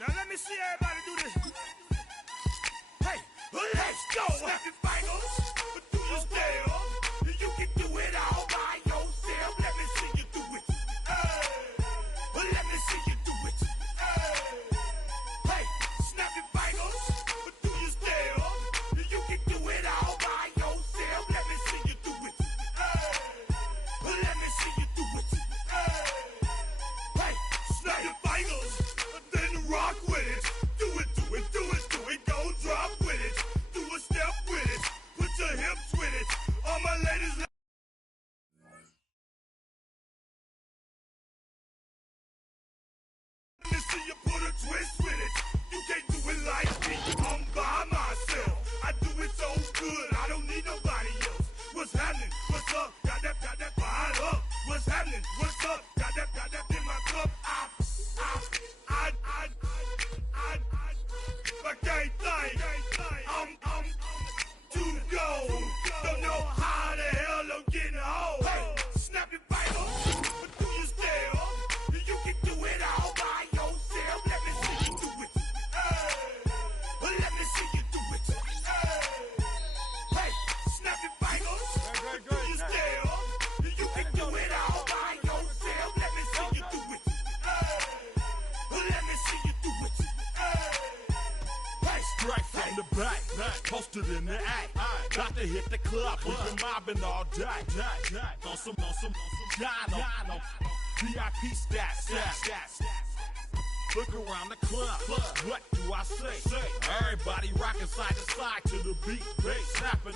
Now let me see everybody do this. Hey, let's go. Snap your fingers, do your step. You can do it all by yourself. Let me see you do it. Let me see you do it. Hey, snap your fingers, do your step. You can do it all by yourself. Let me see you do it. Let me see you do it. Hey, snap your fingers, then rock with it. Do it, do it, do it, do it. Go drop with it. Do a step with it. Put your hips with it. All my ladies. Let me see you put a twist with it. You can't do it like me. I'm by myself. I do it so good. I don't need nobody else. What's happening? What's up? Got that fired up. What's happening? What's up? Got that in my cup. I can't think. I'm too go. Don't know how the hell I'm getting home. Hey, snap your fingers, do your step. You can do it all by yourself. Let me see you do it. Let me see you do it. Hey, snap your fingers, do your step. You can do it all by yourself. Let me see you do it. Let me see you do it. Hey, Straight from the back, posted in the act. Got to hit the club, we've been mobbing all day. On some Jono, VIP stats. Look around the club, what do I say? Everybody rocking side to side to the beat, snapping.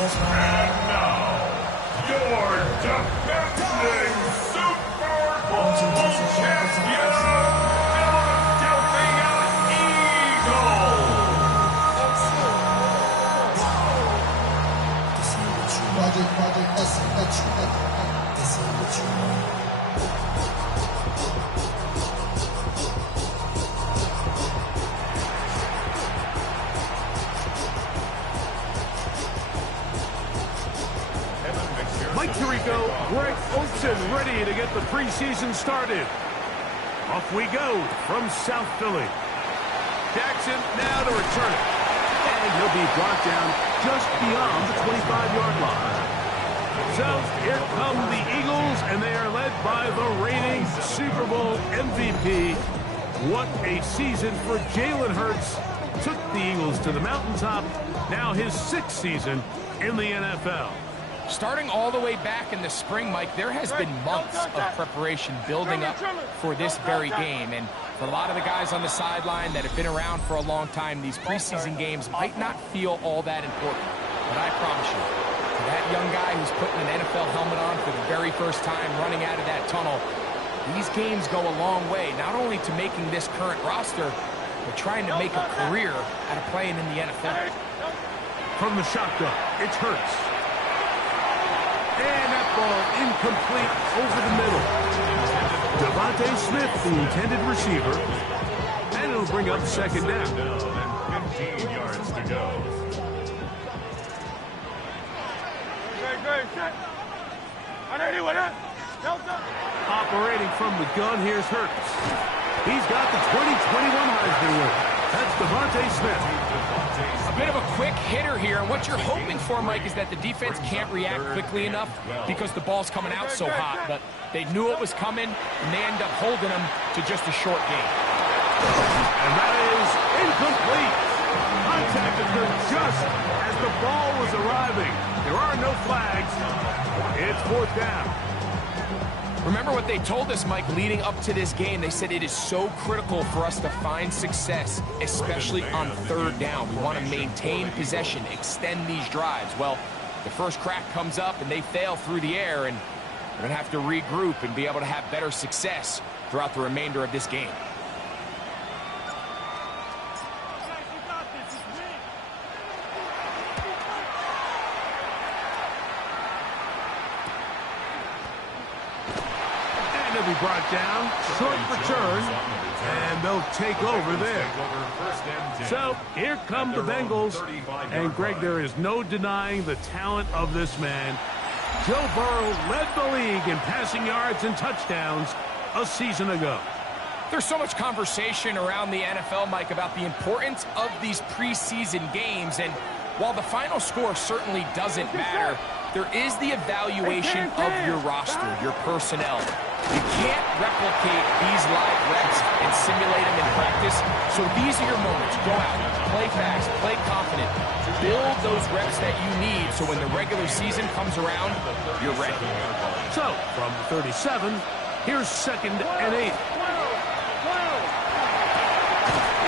And now, your defending Super Bowl champion, Philadelphia Eagles. This ain't what you want. Mike Tirico Greg Olsen ready to get the preseason started. Off we go from South Philly. Jackson now to return it. And he'll be brought down just beyond the 25-yard line. So here come the Eagles, and they are led by the reigning Super Bowl MVP. What a season for Jalen Hurts. Took the Eagles to the mountaintop. Now his 6th season in the NFL. Starting all the way back in the spring, Mike, there has been months of preparation building up for this very game. And for a lot of the guys on the sideline that have been around for a long time, these preseason games might not feel all that important. But I promise you, for that young guy who's putting an NFL helmet on for the very first time running out of that tunnel, these games go a long way, not only to making this current roster, but trying to make a career out of playing in the NFL. From the shotgun, it's Hurts. And that ball incomplete over the middle. Devontae Smith, the intended receiver. And it'll bring up 2nd down. 15 yards to go. Operating from the gun, here's Hurts. He's got the 2021 Heisman winner. That's Devontae Smith. A bit of a quick hitter here, and what you're hoping for, Mike, is that the defense can't react quickly enough because the ball's coming out so hot, but they knew it was coming, and they end up holding them to just a short gain. And that is incomplete. Contact occurred just as the ball was arriving. There are no flags. It's 4th down. Remember what they told us, Mike, leading up to this game. They said it is so critical for us to find success, especially on 3rd down. We want to maintain possession, extend these drives. Well, the first crack comes up and they fail through the air, and we're going to have to regroup and be able to have better success throughout the remainder of this game. Be brought down, short return, and they'll take over there. So here come the Bengals, and Greg, there is no denying the talent of this man. Joe Burrow led the league in passing yards and touchdowns a season ago. There's so much conversation around the NFL, Mike, about the importance of these preseason games, and while the final score certainly doesn't matter, there is the evaluation of your roster, your personnel. You can't replicate these live reps and simulate them in practice, so these are your moments. Go out, play fast, play confident, build those reps that you need so when the regular season comes around, you're ready. So, from 37, here's 2nd and 8.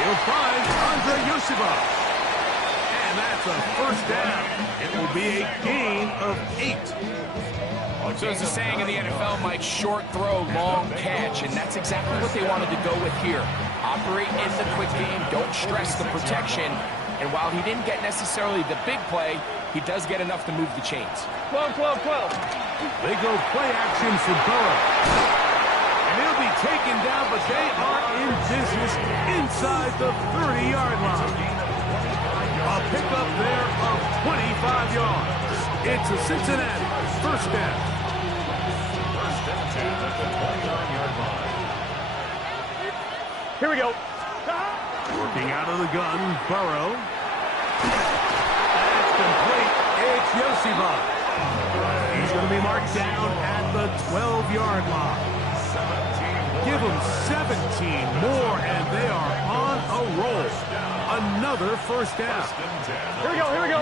He'll find Andre Yosibov. And that's a 1st down. It will be a gain of 8. So as the saying in the NFL, Mike, short throw, long catch, and that's exactly what they wanted to go with here. Operate in the quick game, don't stress the protection, and while he didn't get necessarily the big play, he does get enough to move the chains. 12. They go play action for Burrow. And he'll be taken down, but they are in business inside the 30-yard line. A pickup there of 25 yards. It's a Cincinnati 1st down. Here we go. Working out of the gun, Burrow. That's complete. It's Yosibov. He's going to be marked down at the 12-yard line. Give them 17 more, and they are on a roll. Another 1st down. Here we go.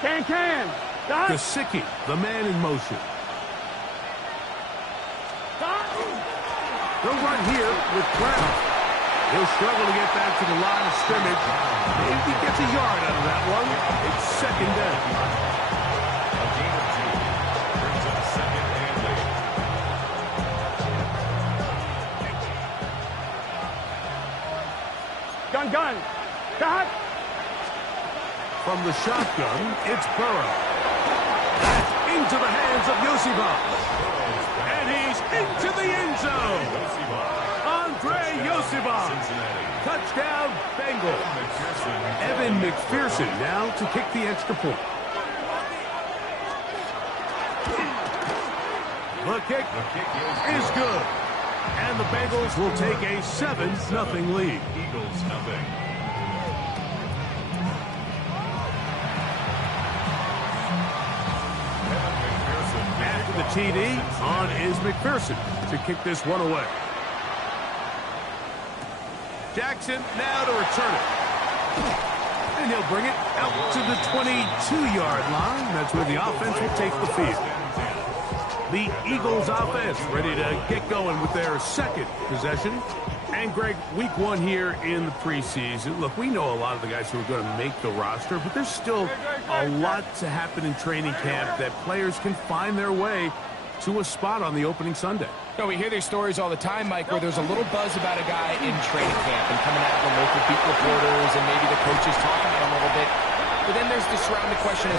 Can. Gesicki, the man in motion. They'll run here with Brown. He'll struggle to get back to the line of scrimmage. Maybe he gets a yard out of that one. It's 2nd down. A gain of 2 brings up 2nd and 8. Gun. Got. From the shotgun, it's Burrow. That's into the hands of Yosibov. And he's into the end zone. Andre Yosibov. Touchdown, Bengals. Evan McPherson now to kick the extra point. The kick is good. And the Bengals will take a 7-0 lead. Eagles nothing. After the TD, on is McPherson to kick this one away. Jackson now to return it. And he'll bring it out to the 22-yard line. That's where the offense will take the field. The Eagles offense ready to get going with their second possession. And, Greg, week one here in the preseason. Look, we know a lot of the guys who are going to make the roster, but there's still a lot to happen in training camp that players can find their way to a spot on the opening Sunday. No, we hear these stories all the time, Mike, where there's a little buzz about a guy in training camp and coming out of the local beat reporters and maybe the coaches talking about him a little bit. But then there's the surrounding question is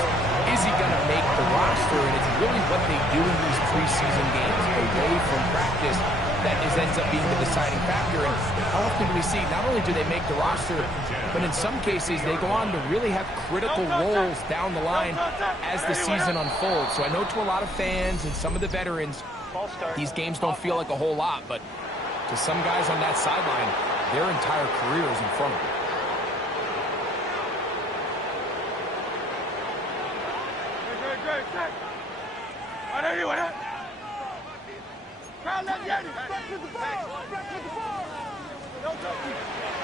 he going to make the roster? And it's really what they do in these preseason games away from practice that ends up being the deciding factor. And how often do we see not only do they make the roster, but in some cases they go on to really have critical roles down the line as the season unfolds. So I know to a lot of fans and some of the veterans, these games don't feel like a whole lot, but to some guys on that sideline, their entire career is in front of them.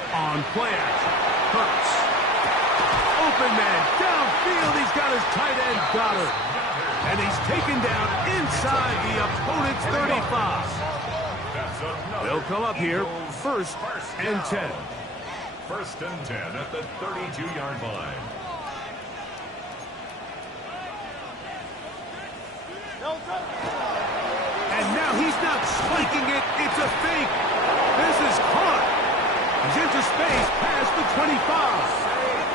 On play action, Hurts. Open man, downfield, he's got his tight end, Goddard. And he's taken down inside the opponent's 35. They'll come up here, first and 10. First and 10 at the 32-yard line. And now he's not spiking it, it's a fake. This is caught. He's into space past the 25.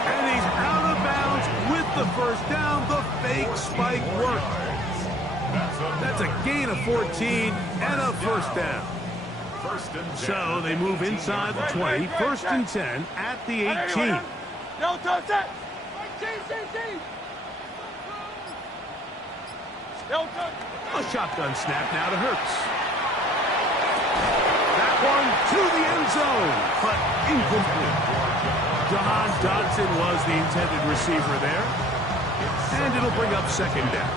And he's out of bounds with the first down. The fake spike worked. That's a gain of 14 and a first down. So they move inside the 20. First and 10 at the 18. A shotgun snap now to Hurts. That one to the end zone, but incomplete. Jahan Dotson was the intended receiver there. And it'll bring up second down.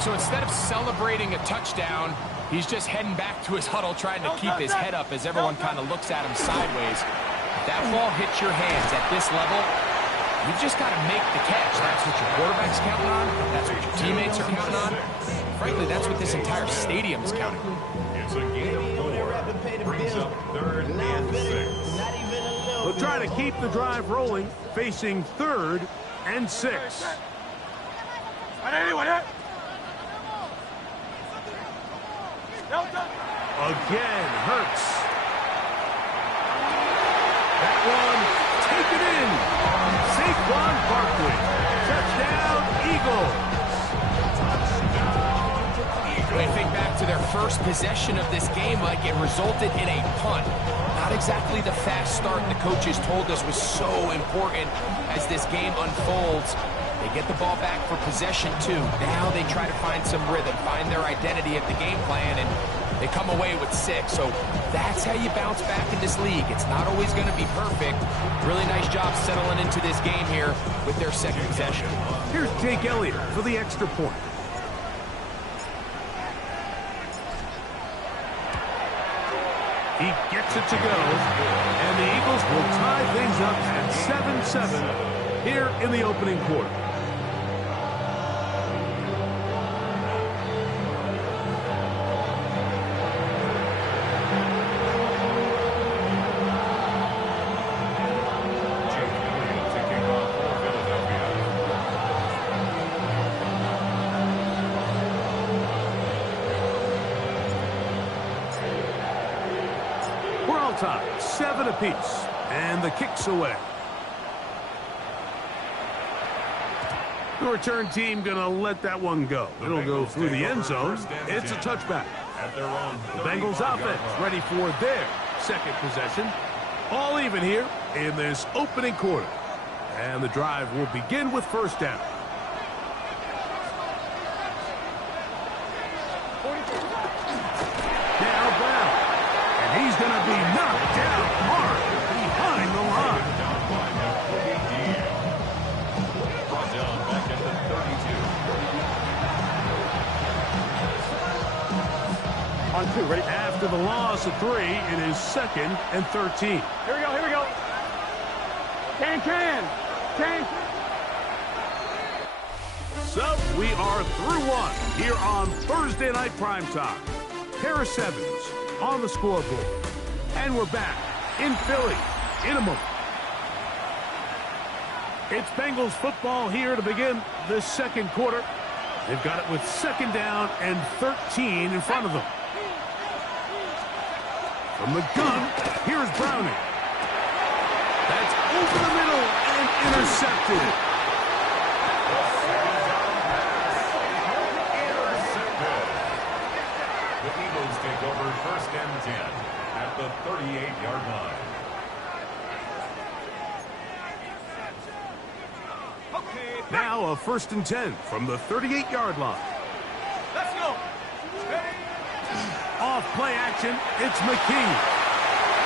So instead of celebrating a touchdown, he's just heading back to his huddle trying to keep his head up as everyone kind of looks at him sideways. If that ball hits your hands at this level, you've just got to make the catch. That's what your quarterback's counting on. That's what your teammates are counting on. Frankly, that's what this entire stadium is counting on. It's a gain of 4. Brings up third and 6. They'll try to keep the drive rolling, facing third and 6. Again, Hurts. That one taken in. Saquon Barkley. Touchdown, Eagles. When you think back to their first possession of this game, Mike, it resulted in a punt. Not exactly the fast start the coaches told us was so important as this game unfolds. They get the ball back for possession two. Now they try to find some rhythm, find their identity of the game plan, and they come away with 6. So that's how you bounce back in this league. It's not always going to be perfect. Really nice job settling into this game here with their second possession. Here's Jake Elliott for the extra point. He gets it to go, and the Eagles will tie things up at 7-7 here in the opening quarter. Time, 7 apiece, and the kick's away. The return team gonna let that one go. It'll go through the end zone. It's a touchback. The Bengals offense ready for their second possession. All even here in this opening quarter. And the drive will begin with first down. Now Brown. And he's going to be knocked down hard behind the line. Brought down back at the 32. On 2, ready? After the loss of 3, it is 2nd and 13. Here we go, here we go. Can. So we are through 1 here on Thursday Night Primetime. Harris Evans on the scoreboard. And we're back in Philly in a moment. It's Bengals football here to begin the second quarter. They've got it with 2nd down and 13 in front of them. From the gun, here's Browning. That's over the middle and intercepted. The Eagles take over 1st and 10 at the 38-yard line. Now a 1st and 10 from the 38-yard line. Let's go. Off play action, it's McKee.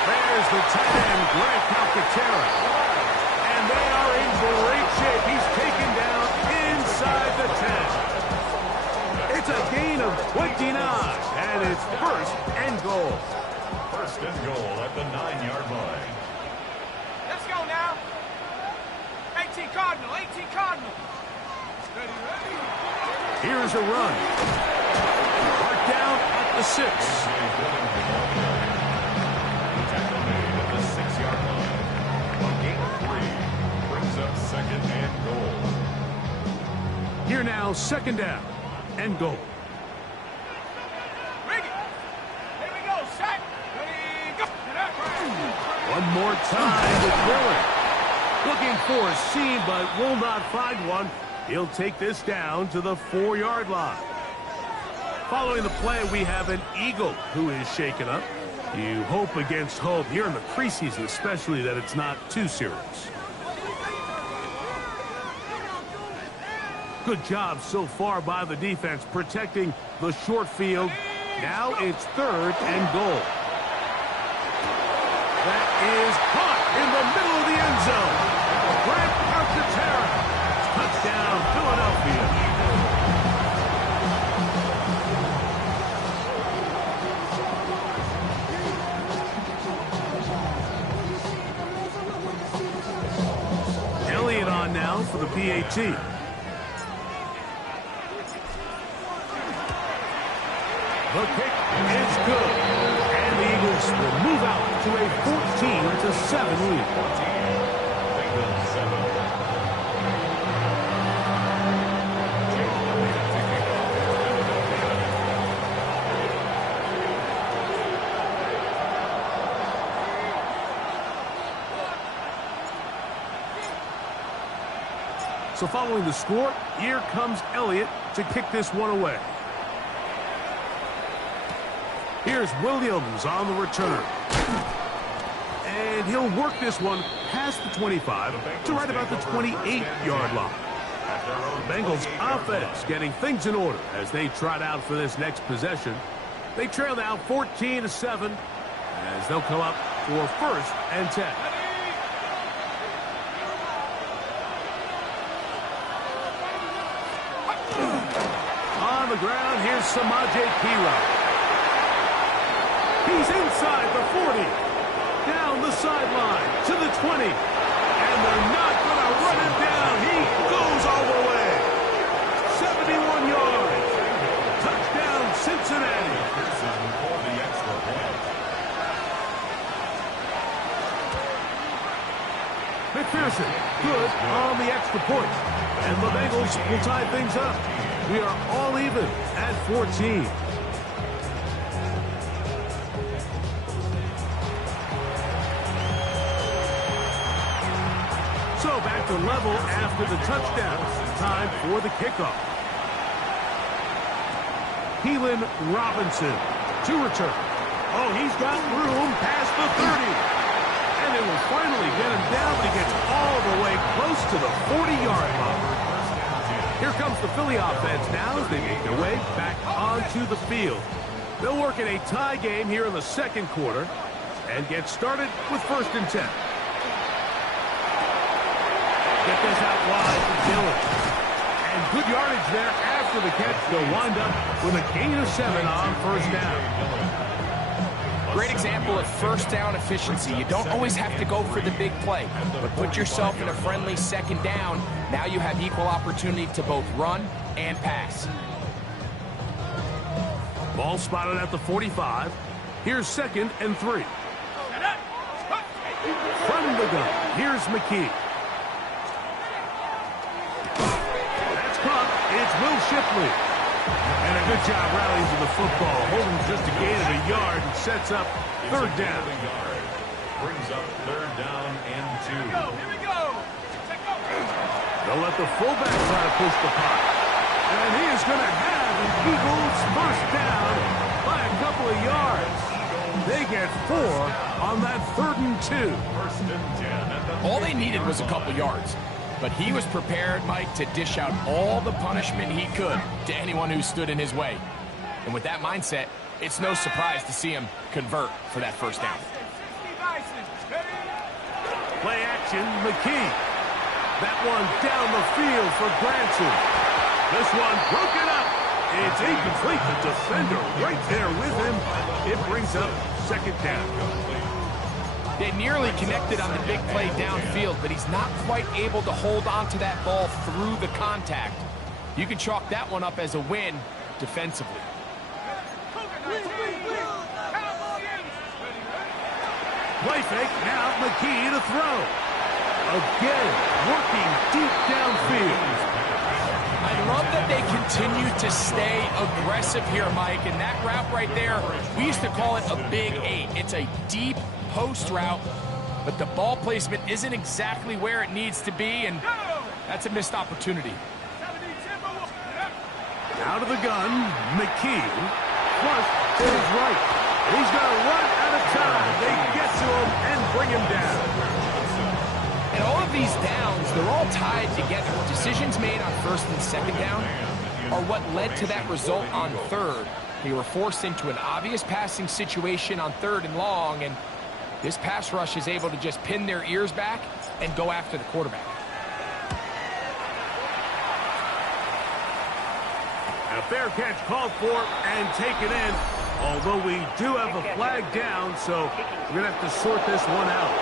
There's the tight end, Greg Calcaterra. And they are in great shape. He's taken down inside the 10. It's a gain of 29, and it's 1st and goal. 1st and goal at the 9-yard line. Let's go now. 18 Cardinal. Here's a run. Mark down at the 6. Tackle made at the 6-yard line. A gain of 3 brings up 2nd and goal. Here now, 2nd down and goal. Rig it. Here we go. Set. Ready, go. One more time with Miller. Looking for a seam, but will not find one. He'll take this down to the 4-yard line. Following the play, we have an Eagle who is shaken up. You hope against hope here in the preseason, especially that it's not too serious. Good job so far by the defense protecting the short field. Now it's 3rd and goal. That is caught in the middle of the end zone. Greg Calcaterra. Touchdown, Philadelphia. Elliott on now for the PAT. The kick is good. And the Eagles will move out to a 14-7 lead. Bengals 7. So following the score, here comes Elliott to kick this one away. Here's Williams on the return. And he'll work this one past the 25 to right about the 28-yard line. The Bengals offense getting things in order as they trot out for this next possession. They trail now 14-7 as they'll come up for 1st and 10. On the ground, here's Samaje Perine. He's inside the 40, down the sideline to the 20, and they're not going to run him down. He goes all the way. 71 yards. Touchdown, Cincinnati. McPherson, good on the extra point. And the Bengals will tie things up. We are all even at 14. So back to level after the touchdown. Time for the kickoff. Keelan Robinson to return. Oh, he's got room past the 30. And they will finally get him down, but he gets all the way close to the 40-yard line. Here comes the Philly offense now as they make their way back onto the field. They'll work in a tie game here in the second quarter and get started with 1st and 10. Get this out wide for Dillon. And good yardage there after the catch. They'll wind up with a gain of 7 on 1st down. Great example of 1st down efficiency. You don't always have to go for the big play, but put yourself in a friendly 2nd down. Now you have equal opportunity to both run and pass. Ball spotted at the 45. Here's 2nd and 3. From the gun, here's McKee. That's caught. It's Will Shipley. And a good job rallying to the football, holding just a gain of a yard and sets up 3rd down. Brings up 3rd down and 2. Here we go. They'll let the fullback try to push the puck. And he is going to have the Eagles 1st down by a couple of yards. They get 4 on that 3rd and 2. All they needed was a couple yards. But he was prepared, Mike, to dish out all the punishment he could to anyone who stood in his way. And with that mindset, it's no surprise to see him convert for that 1st down. Play action, McKee. That one down the field for Granson. This one broken up. It's incomplete. The defender right there with him. It brings up 2nd down. They nearly connected on the big play downfield, but he's not quite able to hold on to that ball through the contact. You can chalk that one up as a win defensively. Play fake, now McKee to throw. Again, working deep downfield. I love that they continue to stay aggressive here, Mike, and that route right there, we used to call it a big 8. It's a deep post route, but the ball placement isn't exactly where it needs to be, and that's a missed opportunity. Out of the gun, McKee, flush to his right. He's going to run out of time. They get to him and bring him down. And all of these downs, they're all tied together. Decisions made on 1st and 2nd down are what led to that result on 3rd. They were forced into an obvious passing situation on 3rd and long, and this pass rush is able to just pin their ears back and go after the quarterback. A fair catch called for and taken in, although we do have a flag down, so we're going to have to sort this one out.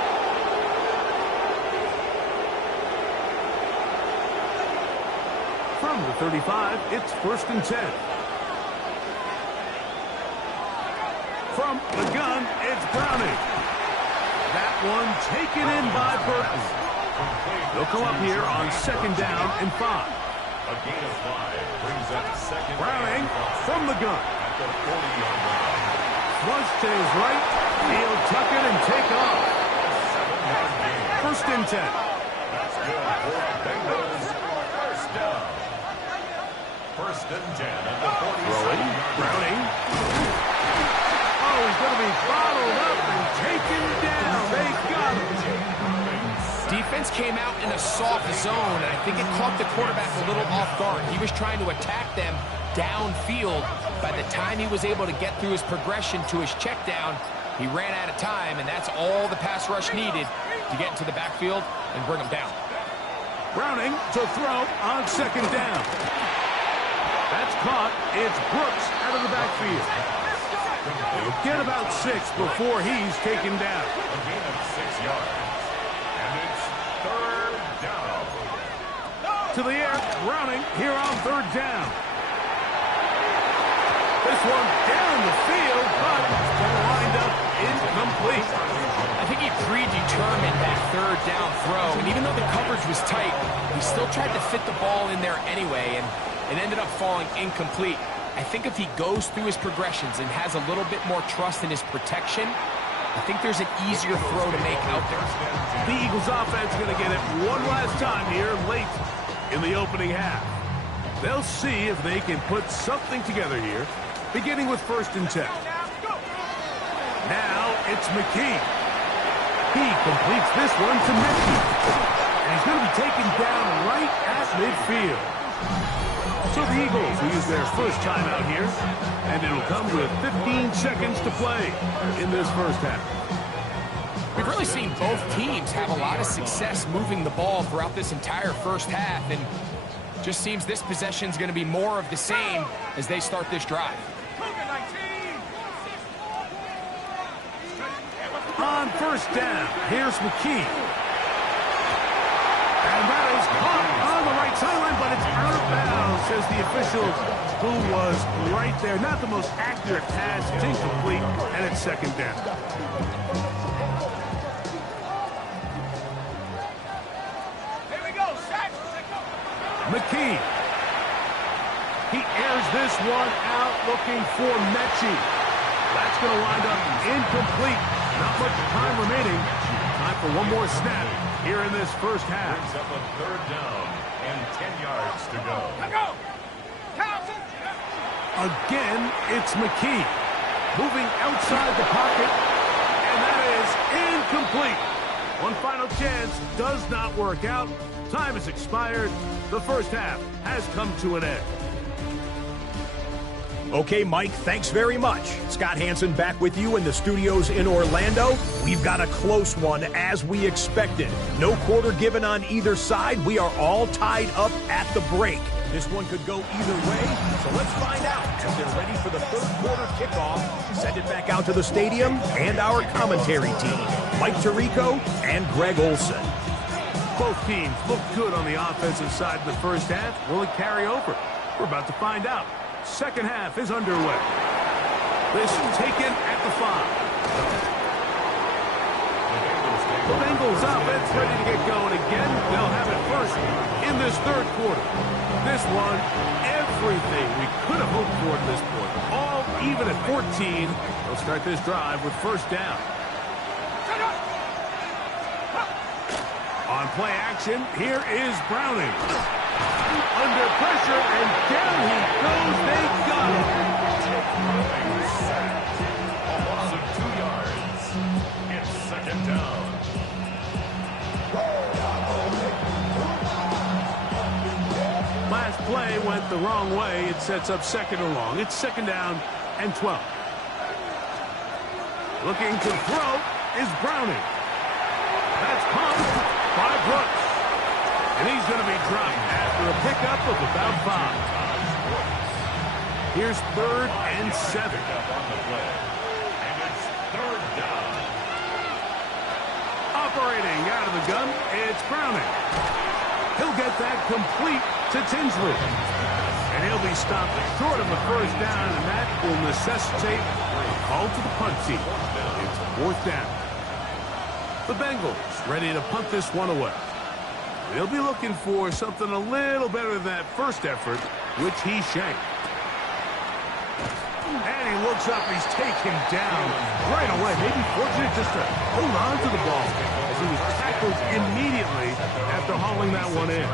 From the 35, it's 1st and 10. From the gun, it's Browning. That one taken in by Burton. They'll come up here on 2nd down and 5. A gain of 5 brings up 2nd. Browning from the gun. At the 40-yard line. Flush to his right. He'll tuck it and take off. 1st and 10. That's good for Bengals. 1st down. 1st and 10 at the 47. Browning. Oh, he's going to be bottled up and taken down. They got him. Defense came out in a soft zone, and I think it caught the quarterback a little off guard. He was trying to attack them downfield. By the time he was able to get through his progression to his check down, he ran out of time, and that's all the pass rush needed to get into the backfield and bring him down. Browning to throw on 2nd down. That's caught. It's Brooks out of the backfield. He'll get about 6 before he's taken down. A gain of 6 yards. And it's 3rd down. To the air, Browning here on 3rd down. This one down the field, but it's going to wind up incomplete. I think he predetermined that 3rd down throw, and even though the coverage was tight, he still tried to fit the ball in there anyway, and it ended up falling incomplete. I think if he goes through his progressions and has a little bit more trust in his protection, I think there's an easier throw to make out there. The Eagles offense going to get it one last time here late in the opening half. They'll see if they can put something together here, beginning with 1st and 10. Now it's McKee. He completes this one to Mickey. And he's going to be taken down right at midfield. So the Eagles will use their first timeout here, and it'll come with 15 seconds to play in this first half. We've really seen both teams have a lot of success moving the ball throughout this entire first half, and just seems this possession is going to be more of the same as they start this drive. On first down, here's McKee. And that is caught on the right sideline, but it's out of bounds, says the official, who was right there. Not the most accurate pass, it's incomplete, and it's second down. Here we go, set. McKee. He airs this one out looking for Mechie. That's going to wind up incomplete. Not much time remaining. Time for one more snap here in this first half. Brings up a third down and 10 yards to go. Again, it's McKee. Moving outside the pocket. And that is incomplete. One final chance does not work out. Time has expired. The first half has come to an end. Okay, Mike, thanks very much. Scott Hansen back with you in the studios in Orlando. We've got a close one, as we expected. No quarter given on either side. We are all tied up at the break. This one could go either way, so let's find out as they're ready for the third quarter kickoff. Send it back out to the stadium and our commentary team, Mike Tirico and Greg Olson. Both teams look good on the offensive side of the first half. Will it carry over? We're about to find out. Second half is underway. This taken at the 5. The Bengals offense ready to get going again. They'll have it first in this third quarter. This one, everything we could have hoped for at this point. All even at 14. They'll start this drive with first down. On play action, here is Browning. Under pressure, and down he goes. They got him. Loss of 2 yards. It's second down. Last play went the wrong way. It sets up second and long. It's second down and 12. Looking to throw is Browning. That's pumped by Brooks. And he's going to be dropped after a pickup of about 5. Here's third and 7. And it's third down. Operating out of the gun, it's Browning. He'll get that complete to Tinsley. And he'll be stopped short of the first down, and that will necessitate a call to the punt team. It's fourth down. The Bengals ready to punt this one away. They'll be looking for something a little better than that first effort, which he shanked. And he looks up, he's taken down right away. Maybe fortunate just to hold on to the ball as he was tackled immediately after hauling that one in.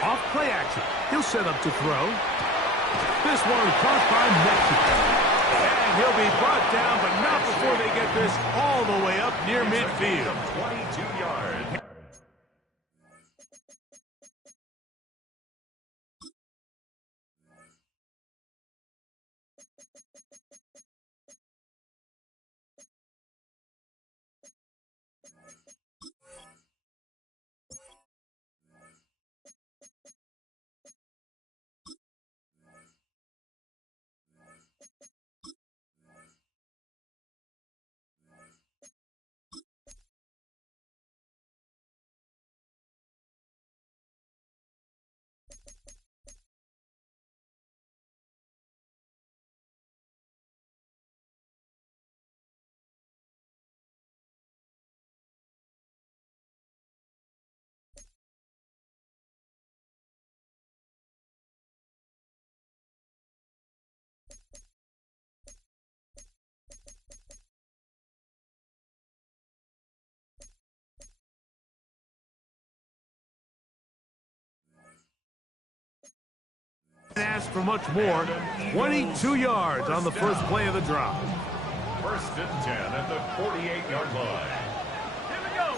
Off play action. He'll set up to throw. This one caught by Mechie. And he'll be brought down, but not before they get this all the way up near midfield. 22 yards. ask for much more. 22 yards on the first play of the drive. First and 10 at the 48-yard line. Here we go.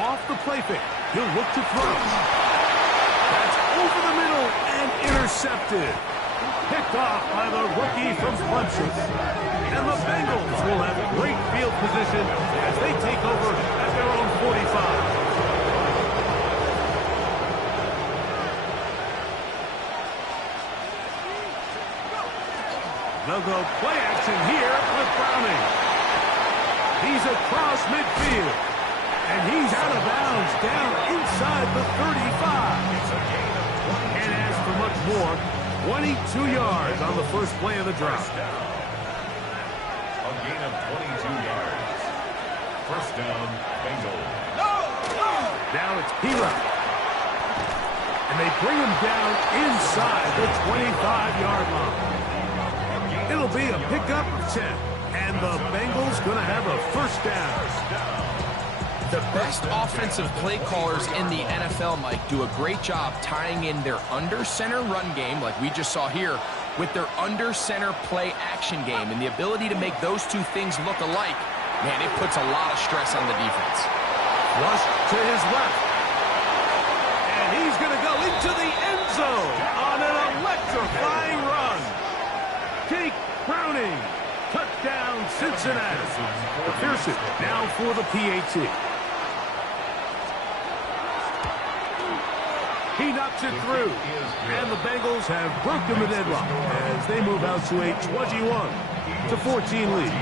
Off the play fake. He'll look to throw. That's over the middle and intercepted. Picked off by the rookie from Clemson. And the Bengals will have great field position as they take over at their own 45. They'll go play action here with Browning. He's across midfield. And he's out of bounds down inside the 35. And as for much more, 22 yards on the first play of the drive. A gain of 22 yards. First down, Bengals. Now it's Pira. And they bring him down inside the 25-yard line. It'll be a pickup of 10. And the Bengals going to have a first down. The best offensive play callers in the NFL, Mike, do a great job tying in their under-center run game, like we just saw here, with their under-center play action game. And the ability to make those two things look alike, man, it puts a lot of stress on the defense. Rush to his left. And he's going to go into the end zone on an electrifying run. Jake Browning. Touchdown, Cincinnati. McPherson now for the PAT. He knocks it through. And the Bengals have broken the deadlock as they move out to a 21-14 lead.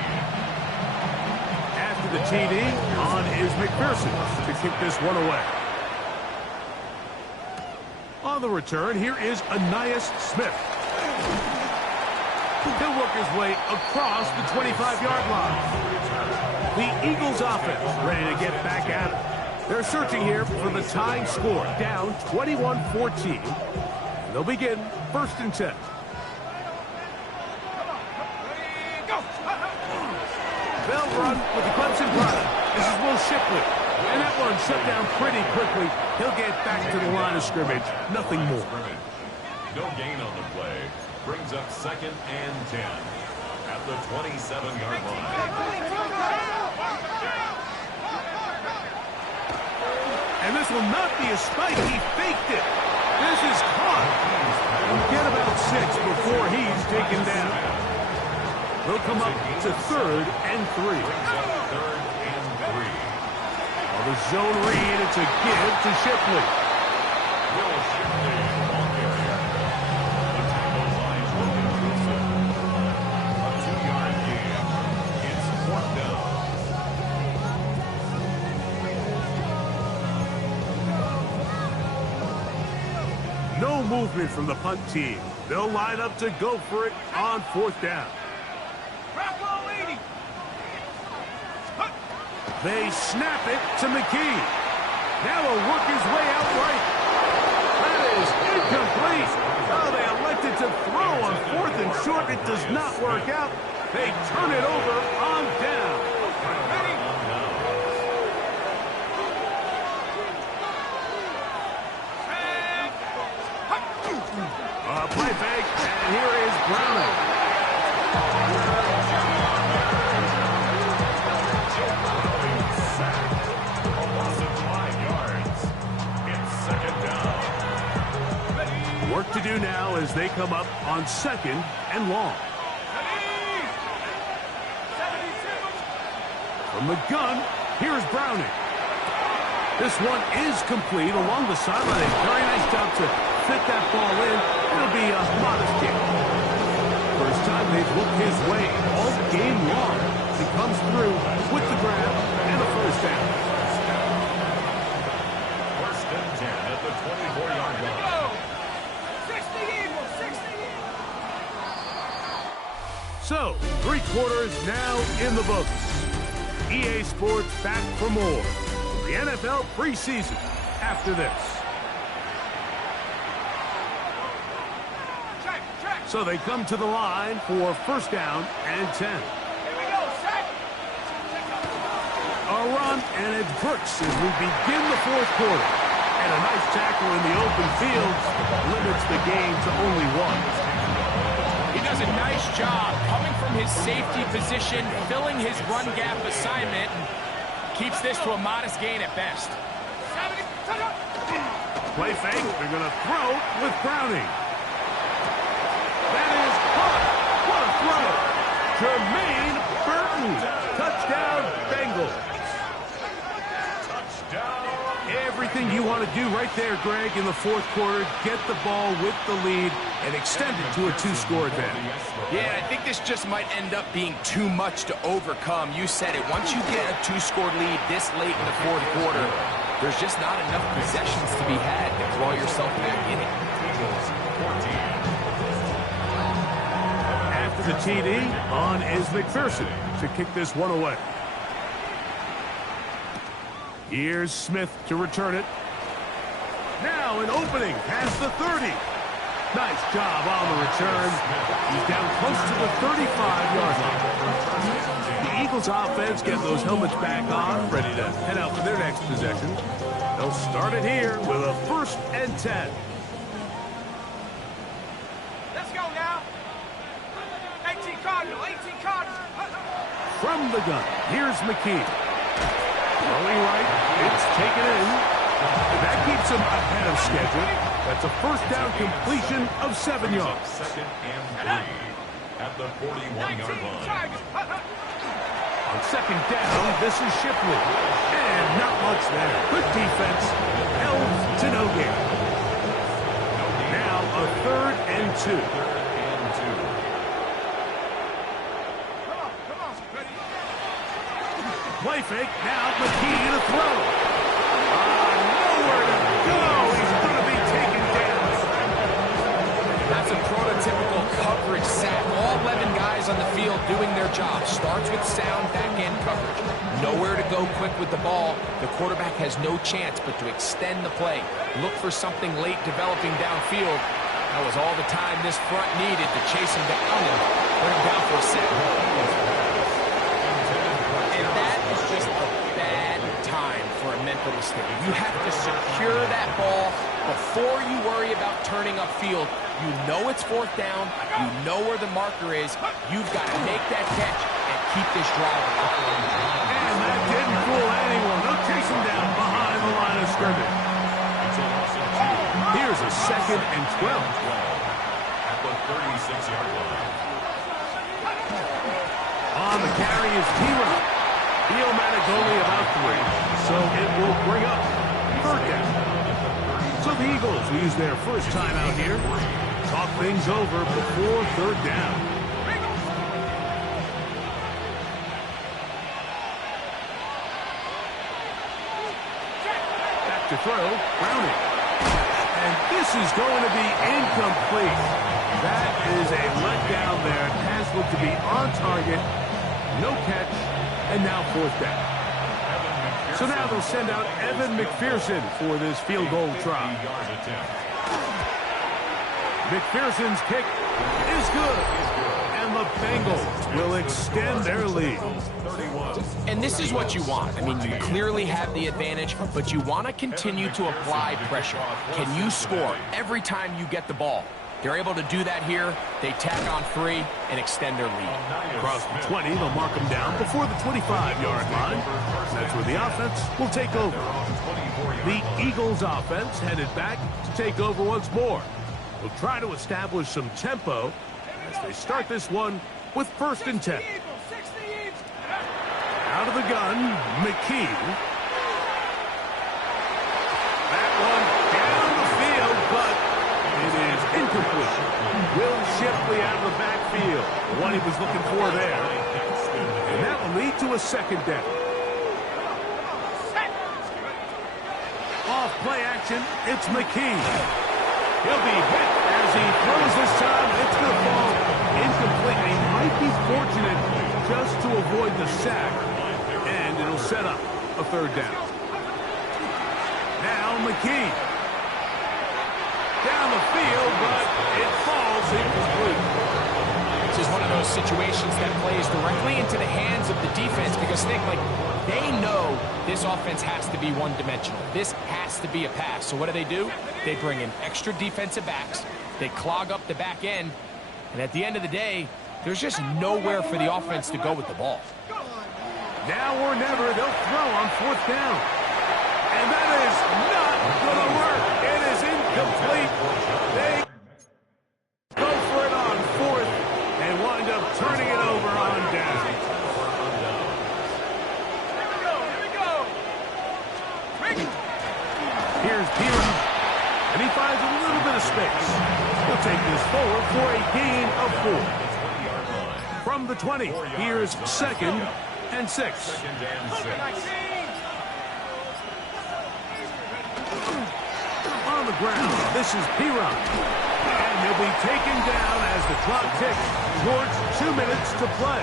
After the TD, on is McPherson to kick this one away. On the return, here is Ainias Smith. He'll work his way across the 25-yard line. The Eagles offense ready to get back at it. They're searching here for the tying score, down 21-14. They'll begin first and 10. They'll run with the Clemson product. This is Will Shipley. And that one shut down pretty quickly. He'll get back to the line of scrimmage. Nothing more. No gain on the play. Brings up second and 10 at the 27-yard line. And this will not be a spike. He faked it. This is caught. He'll get about 6 before he's taken down. He'll come up to third and 3. Third and 3. On the zone read, it's a give to Shipley. Will Shipley on carrier. The tackle lies with intrusive. A 2-yard gain. It's fourth down. No movement from the punt team. They'll line up to go for it on fourth down. They snap it to McKee. Now he'll work his way out right. That is incomplete. Oh, they elected to throw on fourth and short. It does not work out. They turn it over on down. Play fake, and here is Browning. A loss of 5 yards. It's second down. Work to do now as they come up on second and long. From the gun, here's Browning. This one is complete along the sideline. A very nice job to fit that ball in. It'll be a modest kick. First time they've looked his way all game long. He comes through with the grab and a first down. First and 10 at the 24-yard line. 60 So, 3 quarters now in the books. EA Sports back for more. The NFL preseason after this. So they come to the line for first down and 10. Here we go, set. A run, and it hurts as we begin the fourth quarter. And a nice tackle in the open field limits the game to only one. He does a nice job coming from his safety position, filling his run gap assignment, and keeps this to a modest gain at best. Play fake. They're going to throw with Browning. That is caught. What a throw. Jermaine Burton. Touchdown, Bengals. Everything you want to do right there, Greg, in the fourth quarter. Get the ball with the lead and extend it to a 2-score advantage. Yeah, I think this just might end up being too much to overcome. You said it. Once you get a 2-score lead this late in the fourth quarter, there's just not enough possessions to be had to claw yourself back in it. After the TD, on is McPherson to kick this one away. Here's Smith to return it. Now an opening past the 30. Nice job on the return. He's down close to the 35-yard line. The Eagles offense getting those helmets back on, ready to head out for their next possession. They'll start it here with a 1st and 10. Let's go now. 18 Cardinal, 18 Cardinal. From the gun, here's McKee. Throwing right, it's taken in. And that keeps him ahead of schedule. That's a 1st down completion of 7 yards. 2nd and 3 at the 41-yard line. On 2nd down, this is Shipley. And not much there. Good defense. Held to no gain. Now a 3rd and 2. Play fake. Now McKee to throw. Nowhere to go. He's going to be taken down. That's a prototypical coverage sack. All 11 guys on the field doing their job. Starts with sound back-end coverage. Nowhere to go quick with the ball. The quarterback has no chance but to extend the play. Look for something late developing downfield. That was all the time this front needed to chase him down and bring him down for a sack. And that is just a bad time for a mental mistake. You have to secure that ball before you worry about turning upfield. You know it's 4th down. You know where the marker is. You've got to make that catch and keep this drive alive. And that didn't fool anyone. They'll chase him down behind the line of scrimmage. Here's a 2nd and 12. At the 36-yard line. On the carry is T-Rock. Theomatic only about 3, so it will bring up 3rd down. So the Eagles will use their first time out here. Talk things over before 3rd down. Back to throw, Browning. And this is going to be incomplete. That is a letdown there. Pass looked to be on target. No catch, and now 4th down. So now they'll send out Evan McPherson for this field goal try. McPherson's kick is good. And the Bengals will extend their lead. And this is what you want. I mean, you clearly have the advantage, but you want to continue to apply pressure. Can you score every time you get the ball? They're able to do that here. They tack on 3 and extend their lead. Across the 20, they'll mark them down before the 25-yard line. That's where the offense will take over. The Eagles offense headed back to take over once more. They'll try to establish some tempo as they start this one with 1st and 10. Out of the gun, McKee. That one down the field, but it is incomplete. Will Shipley out of the backfield. What he was looking for there. And that will lead to a 2nd down. Off play action, it's McKee. He'll be hit as he throws this time. It's going to fall incomplete. He might be fortunate just to avoid the sack. And it'll set up a 3rd down. Now McKee. Down the field, but it falls incomplete. This is one of those those situations that plays directly into the hands of the defense because, Nick, like, they know this offense has to be one-dimensional. This has to be a pass. So what do? They bring in extra defensive backs. They clog up the back end. And at the end of the day, there's just nowhere for the offense to go with the ball. Now or never, they'll throw on 4th down. And that is not going to work. It is incomplete. They go for it on 4th and wind up turning it over on down. Here's Pira. And he finds a little bit of space. He'll take this forward for a gain of 4. From the 20, here's 2nd and 6. On the ground, this is Piron. And he'll be taken down as the clock ticks towards 2 minutes to play.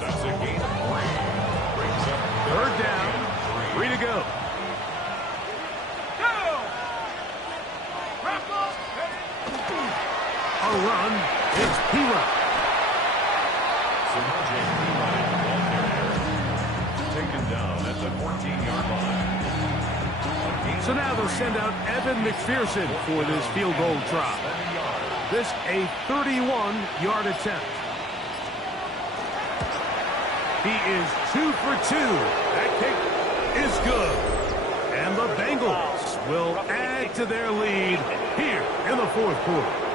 That's a gain of 3. Brings up 3rd down, 3 to go. A run, it's Piron. taken down at the 14-yard line. So now they'll send out Evan McPherson for this field goal try. This a 31-yard attempt. He is 2 for 2. That kick is good. And the Bengals will add to their lead here in the 4th quarter.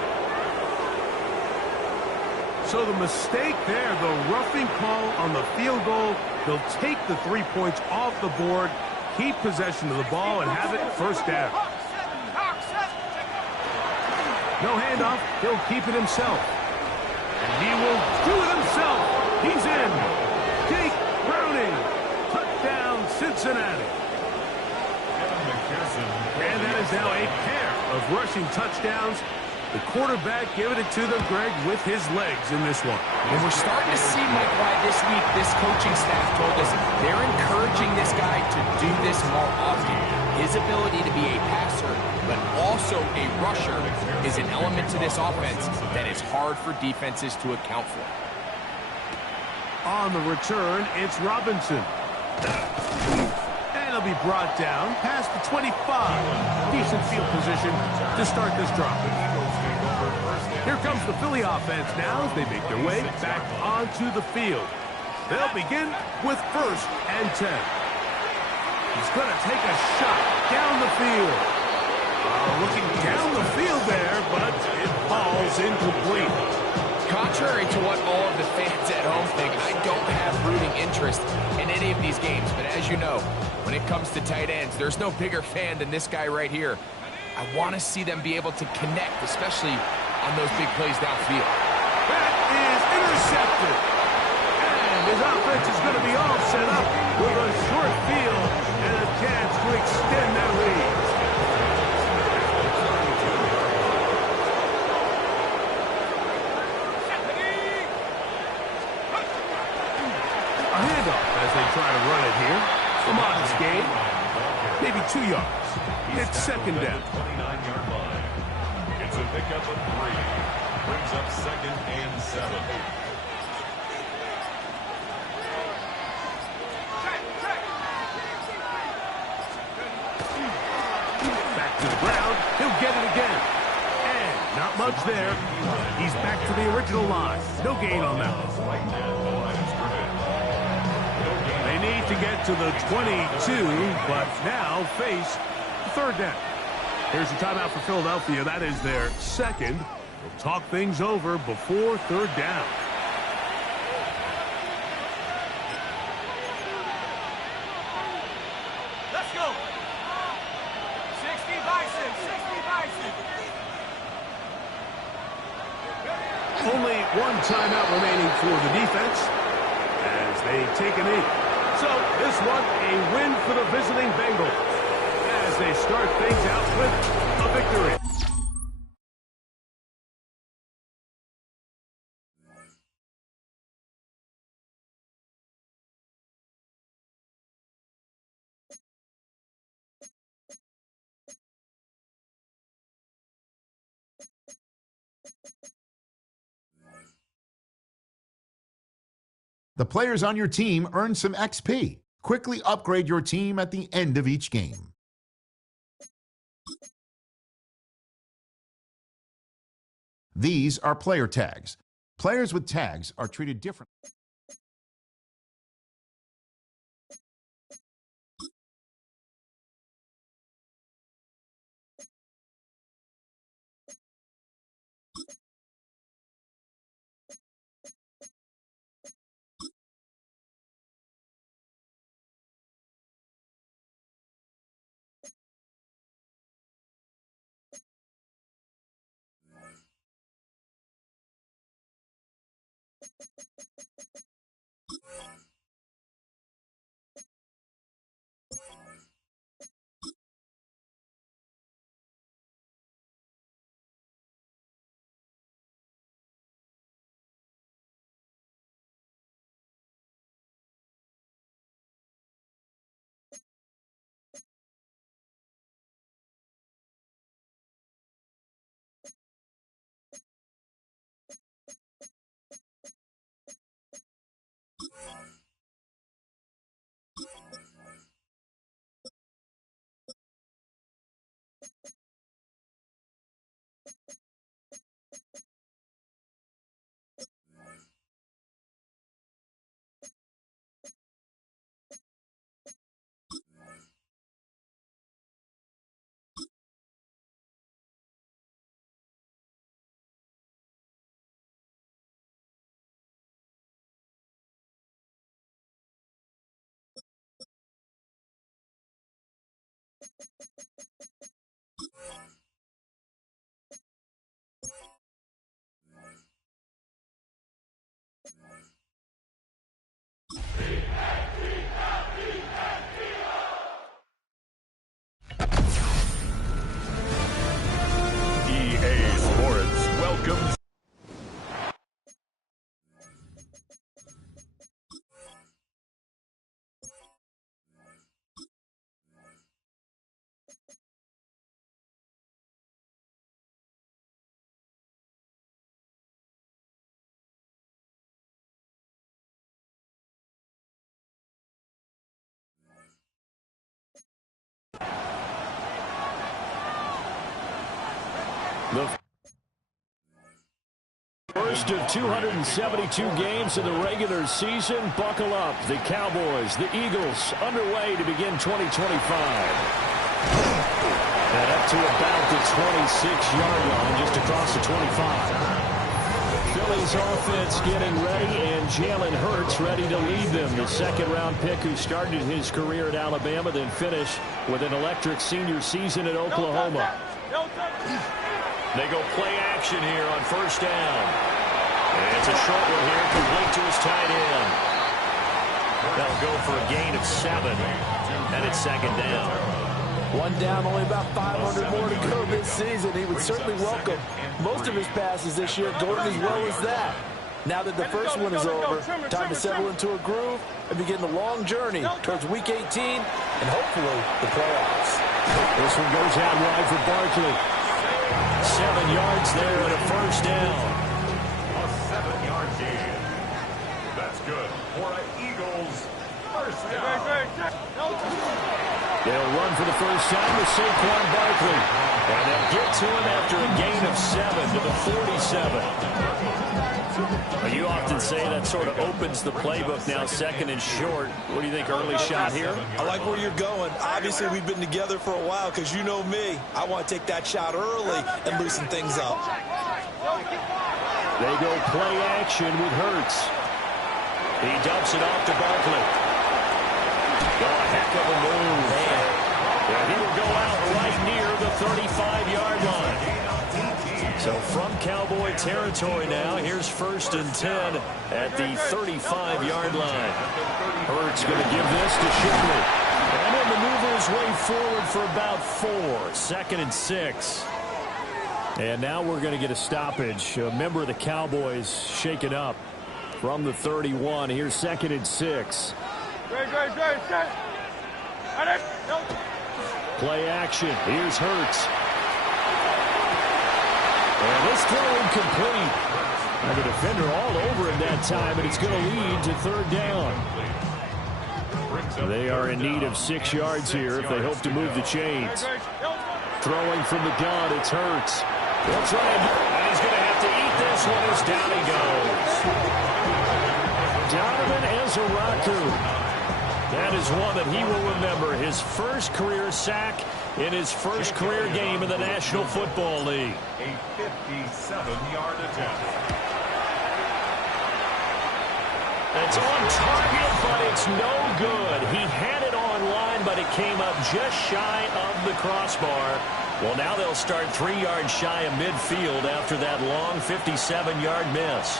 So the mistake there, the roughing call on the field goal, they'll take the 3 points off the board, keep possession of the ball, and have it 1st down. No handoff, he'll keep it himself. And he will do it himself. He's in. Jake Browning, touchdown Cincinnati. And that is now a pair of rushing touchdowns. The quarterback giving it to them, Greg, with his legs in this one. And we're starting to see, Mike, why this week this coaching staff told us they're encouraging this guy to do this more often. His ability to be a passer, but also a rusher, is an element to this offense that is hard for defenses to account for. On the return, it's Robinson. And he'll be brought down past the 25. Decent field position to start this drive. Here comes the Philly offense now as they make their way back onto the field. They'll begin with 1st and 10. He's going to take a shot down the field. Looking down the field there, but it falls incomplete. Contrary to what all of the fans at home think, I don't have rooting interest in any of these games. But as you know, when it comes to tight ends, there's no bigger fan than this guy right here. I want to see them be able to connect, especially on those big plays downfield. That is intercepted. And his offense is going to be all set up with a short field and a chance to extend their lead. A handoff as they try to run it here. A modest gain. Maybe 2 yards. It's 2nd down. 29-yard line. It's a pickup of 3. Brings up 2nd and 7. Back to the ground. He'll get it again. And not much there. He's back to the original line. No gain on that one. They need to get to the 22, but now face 3rd down. Here's a timeout for Philadelphia. That is their 2nd. We'll talk things over before 3rd down. Let's go. 60 Bison, 60 Bison. Only one timeout remaining for the defense as they take a knee. So this one, a win for the visiting Bengals as they start things out with a victory. The players on your team earn some XP. Quickly upgrade your team at the end of each game. These are player tags. Players with tags are treated differently. EA Sports welcomes. The first of 272 games in the regular season. Buckle up. The Cowboys, the Eagles, underway to begin 2025. And up to about the 26-yard line, just across the 25. Philly's offense getting ready, and Jalen Hurts ready to lead them. The second-round pick who started his career at Alabama, then finished with an electric senior season at Oklahoma. They go play action here on first down. And it's a short one here, complete to his tight end. That'll go for a gain of 7, and it's second down. One down, only about 500 more to go this season. He would certainly welcome most of his passes this year, going as well as that. Now that the first one is over, time to settle into a groove and begin the long journey towards Week 18 and hopefully the playoffs. This one goes out wide for Barkley. 7 yards there and a first down. A 7-yard gain. That's good for an Eagles first down. They'll run for the first time with Saquon Barkley. And they'll get to him after a gain of 7 to the 47. You often say that sort of opens the playbook now, second and short. What do you think, early shot here? I like where you're going. Obviously, we've been together for a while because you know me. I want to take that shot early and loosen things up. They go play action with Hurts. He dumps it off to Barkley. A heck of a move. And he will go out right near the 35-yard line. So from Cowboy territory now, here's first and 10 at the 35-yard line. Hurts going to give this to Shipley. And he'll maneuver his way forward for about 4. Second and 6. And now we're going to get a stoppage. A member of the Cowboys shaken up from the 31. Here's second and 6. Play action. Here's Hurts. And this throw incomplete. And the defender all over him that time, and it's going to lead to third down. They are in need of 6 yards here if they hope to move the chains. Throwing from the gun, it's Hurts. He'll try and he's going to have to eat this one as down he goes. Donovan Ezeraku. That is one that he will remember. His first career sack in his first career game in the National Football League. A 57-yard attempt. It's on target, but it's no good. He had it on line, but it came up just shy of the crossbar. Well, now they'll start 3 yards shy of midfield after that long 57-yard miss.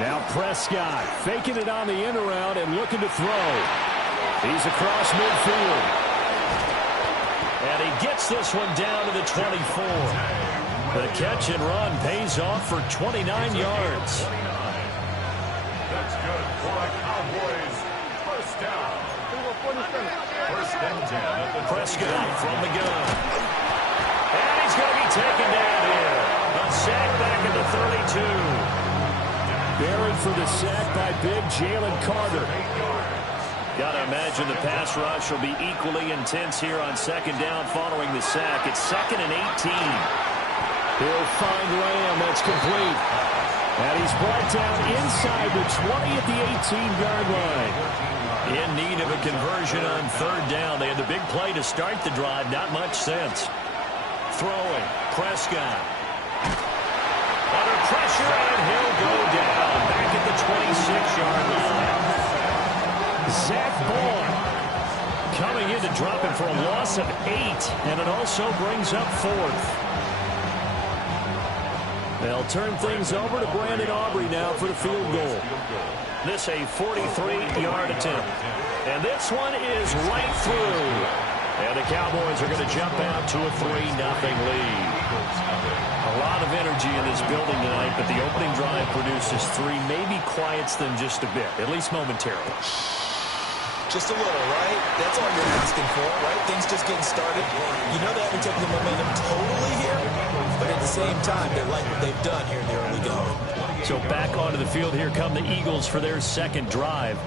Now Prescott faking it on the end around and looking to throw. He's across midfield. And he gets this one down to the 24. The catch and run pays off for 29 yards. That's good for a Cowboys first down. First and 10 at the Prescott from the gun. And he's going to be taken down here. A sack back at the 32. Buried for the sack by big Jalen Carter. Got to imagine the pass rush will be equally intense here on second down following the sack. It's 2nd and 18. He'll find Lamb. That's complete. And he's brought down inside the 20 at the 18-yard line. In need of a conversion on third down. They had the big play to start the drive. Not much sense. Throwing. Prescott. Under pressure, and he'll go down. Back at the 26-yard line. Zach Bourne coming in to drop him for a loss of 8. And it also brings up 4th. They'll turn things over to Brandon Aubrey now for the field goal. This a 43-yard attempt. And this one is right through. And the Cowboys are going to jump out to a 3-0 lead. A lot of energy in this building tonight, but the opening drive produces 3. Maybe quiets them just a bit, at least momentarily. Just a little, right? That's all you're asking for, right? Things just getting started. You know they haven't taken the momentum totally here, but at the same time, they like what they've done here in the early going. So back onto the field, here come the Eagles for their second drive.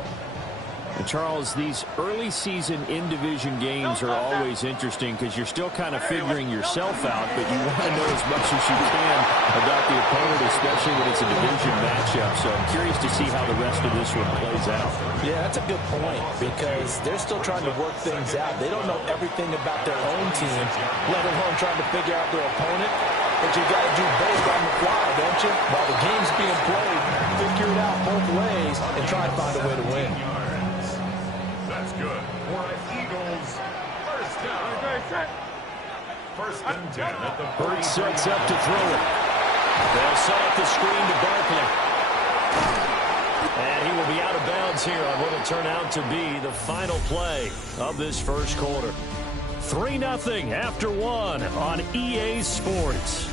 And Charles, these early season in-division games are always interesting because you're still kind of figuring yourself out, but you want to know as much as you can about the opponent, especially when it's a division matchup. So I'm curious to see how the rest of this one plays out. Yeah, that's a good point because they're still trying to work things out. They don't know everything about their own team, let alone trying to figure out their opponent. But you got to do both on the fly, don't you? While the game's being played, figure it out both ways and try to find a way to win. That's good for an Eagles first down. First and 10 at the 40. Hurts sets up to throw it. They'll set up the screen to Barkley. And he will be out of bounds here on what will turn out to be the final play of this first quarter. 3-0 after 1 on EA Sports.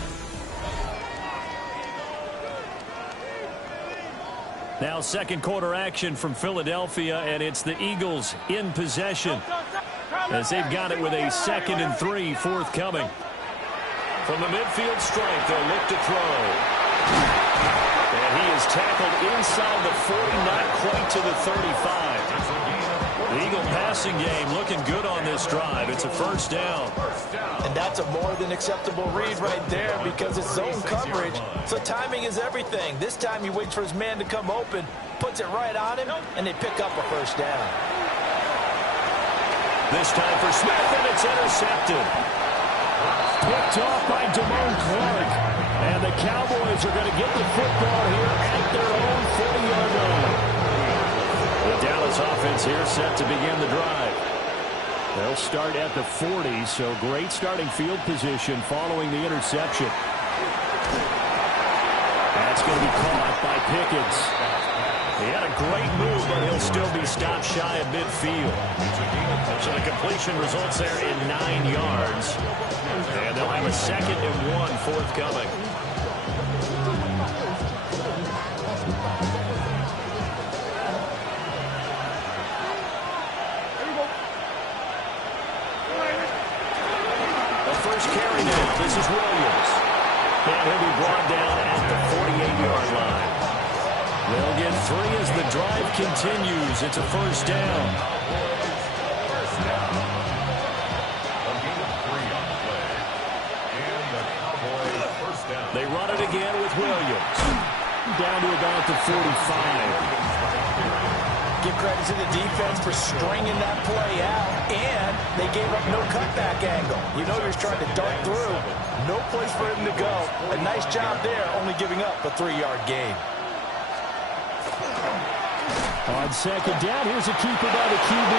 Now second quarter action from Philadelphia, and it's the Eagles in possession as they've got it with a 2nd and 3 forthcoming. From the midfield stripe, they'll look to throw. And he is tackled inside the 40, not quite to the 35. The Eagle passing game looking good on this drive. It's a first down. And that's a more than acceptable read right there because it's zone coverage. So timing is everything. This time he waits for his man to come open, puts it right on him, and they pick up a first down. This time for Smith, and it's intercepted. Picked off by Damone Clark. And the Cowboys are going to get the football here at their own 40-yard line. The Dallas offense here set to begin the drive. They'll start at the 40, so great starting field position following the interception. That's going to be caught by Pickens. He had a great move, but he'll still be stopped shy of midfield. So the completion results there in 9 yards. And they'll have a 2nd and 1 forthcoming. First carry now. This is Williams. And he'll be brought down at the 48-yard line. They'll get 3 as the drive continues. It's a first down. They run it again with Williams. Down to about the 45. Give credit to the defense for stringing that play out, and they gave up no cutback angle. You know you're trying to dart through. No place for him to go. A nice job there, only giving up a 3-yard gain. On second down, here's a keeper by the QB.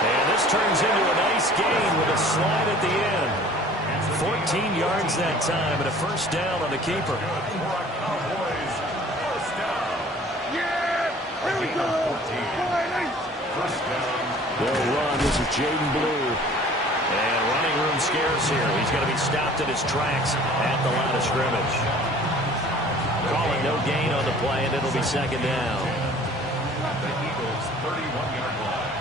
And this turns into a nice gain with a slide at the end. 14 yards that time and a first down on the keeper. They'll run. This is Jaden Blue. And running room scarce here. He's going to be stopped at his tracks at the line of scrimmage. Call it no gain on the play, and it'll be second down. The Eagles' 31-yard line.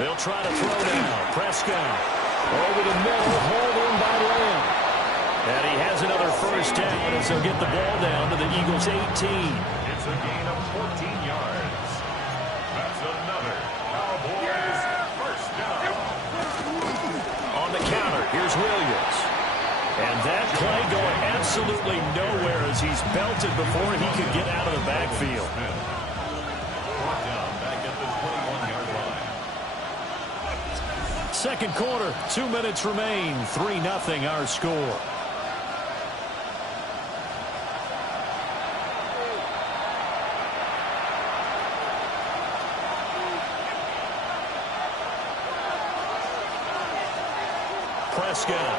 They'll try to throw now. Prescott over the middle, hauled in by Lamb. And he has another first down as he'll get the ball down to the Eagles' 18. It's a gain of 14 yards. That's another Cowboys first down. On the counter, here's Williams. And that play going absolutely nowhere as he's belted before he could get out of the backfield. Brought down back at the 21-yard line. Second quarter, 2 minutes remain. 3-0 our score. Prescott.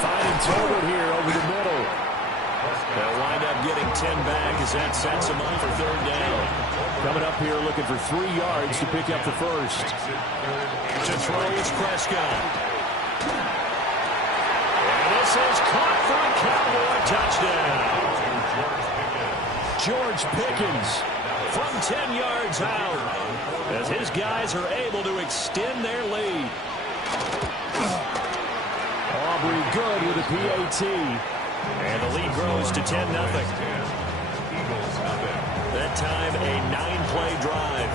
Finding Tolbert here over the middle. They'll wind up getting 10 back as that sets him up for third down. Coming up here looking for 3 yards to pick up the first. To throw is Prescott. And this is caught for a Cowboy touchdown. George Pickens from 10 yards out as his guys are able to extend their lead. Aubrey good with a PAT. And the lead grows to 10-0. That time a 9-play drive.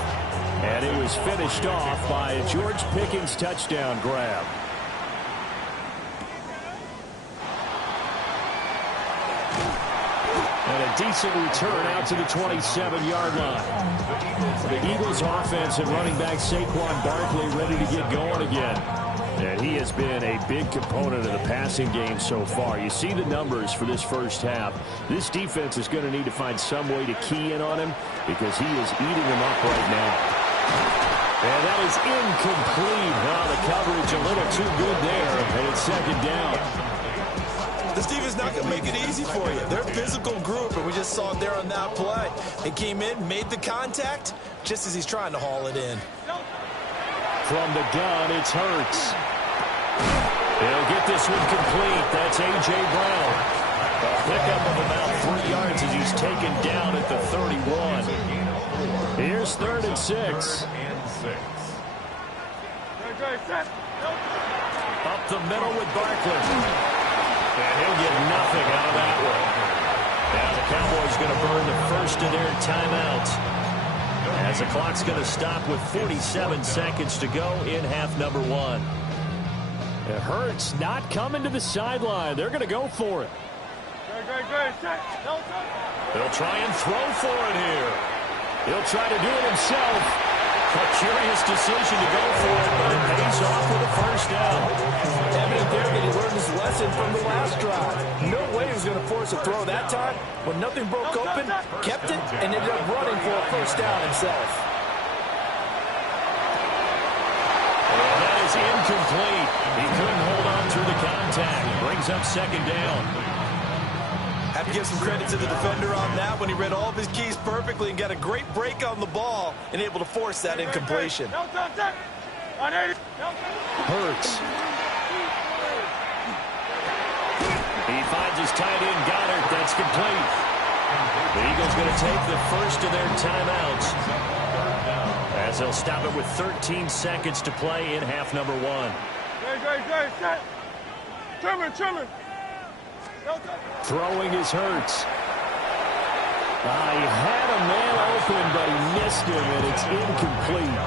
And it was finished off by a George Pickens touchdown grab. And a decent return out to the 27-yard line. The Eagles offense and running back Saquon Barkley ready to get going again. And he has been a big component of the passing game so far. You see the numbers for this first half. This defense is going to need to find some way to key in on him because he is eating them up right now. And that is incomplete. Oh, the coverage a little too good there. And it's second down. This defense not going to make it easy for you. They're a physical group, and we just saw it there on that play. They came in, made the contact, just as he's trying to haul it in. From the gun, it's Hurts. He'll get this one complete. That's A.J. Brown. A pickup of about 3 yards as he's taken down at the 31. Here's 3rd and 6. Up the middle with Barkley. And he'll get nothing out of that one. Now the Cowboys going to burn the first of their timeouts. As the clock's going to stop with 47 seconds to go in half number 1. It hurts not coming to the sideline. They're going to go for it. They'll try and throw for it here. He'll try to do it himself. A curious decision to go for it, but it pays off with a first down. Evident there that he learned his lesson from the last drive. No way he was going to force a throw that time. When nothing broke open, kept it, and ended up running for a first down himself. And that is incomplete. He couldn't hold on through the contact. Brings up second down. Have to give some credit to the defender on that when he read all of his keys perfectly and got a great break on the ball and able to force that incompletion. Hurts. He finds his tight end, Goddard. That's complete. The Eagles going to take the first of their timeouts as they'll stop it with 13 seconds to play in half number 1. Throwing is Hurts. He had a man open, but he missed him, and it's incomplete.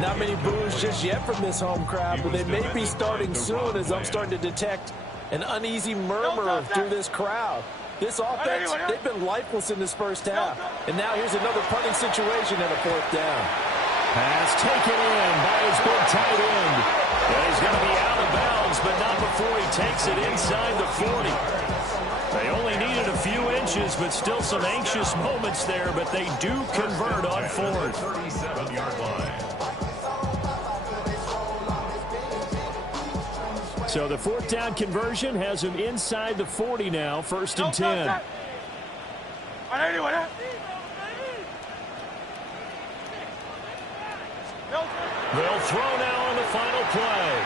Not many boos just yet from this home crowd, but they may be starting soon as I'm starting to detect an uneasy murmur through this crowd. This offense, they've been lifeless in this first half. And now here's another punting situation and a fourth down. Pass taken in by his big tight end. And he's going to be out of bounds, but not before he takes it inside the 40. They only needed a few inches, but still some anxious moments there, but they do convert on fourth. 37-yard line. So the fourth down conversion has him inside the 40 now, 1st and 10. They'll throw now on the final play.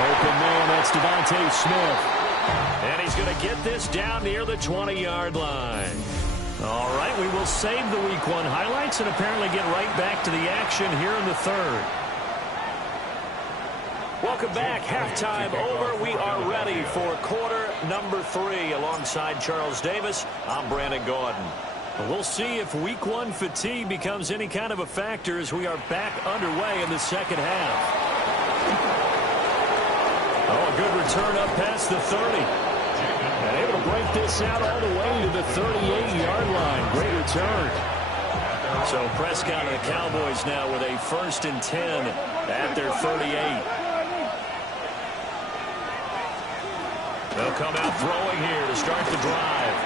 Open man, that's Devontae Smith. And he's going to get this down near the 20-yard line. All right, we will save the Week 1 highlights and apparently get right back to the action here in the third. Welcome back. Halftime over. We are ready for quarter number 3. Alongside Charles Davis, I'm Brandon Gordon. We'll see if Week 1 fatigue becomes any kind of a factor as we are back underway in the second half. Oh, a good return up past the 30. And able to break this out all the way to the 38-yard line. Great return. So Prescott and the Cowboys now with a 1st and 10 at their 38. They'll come out throwing here to start the drive.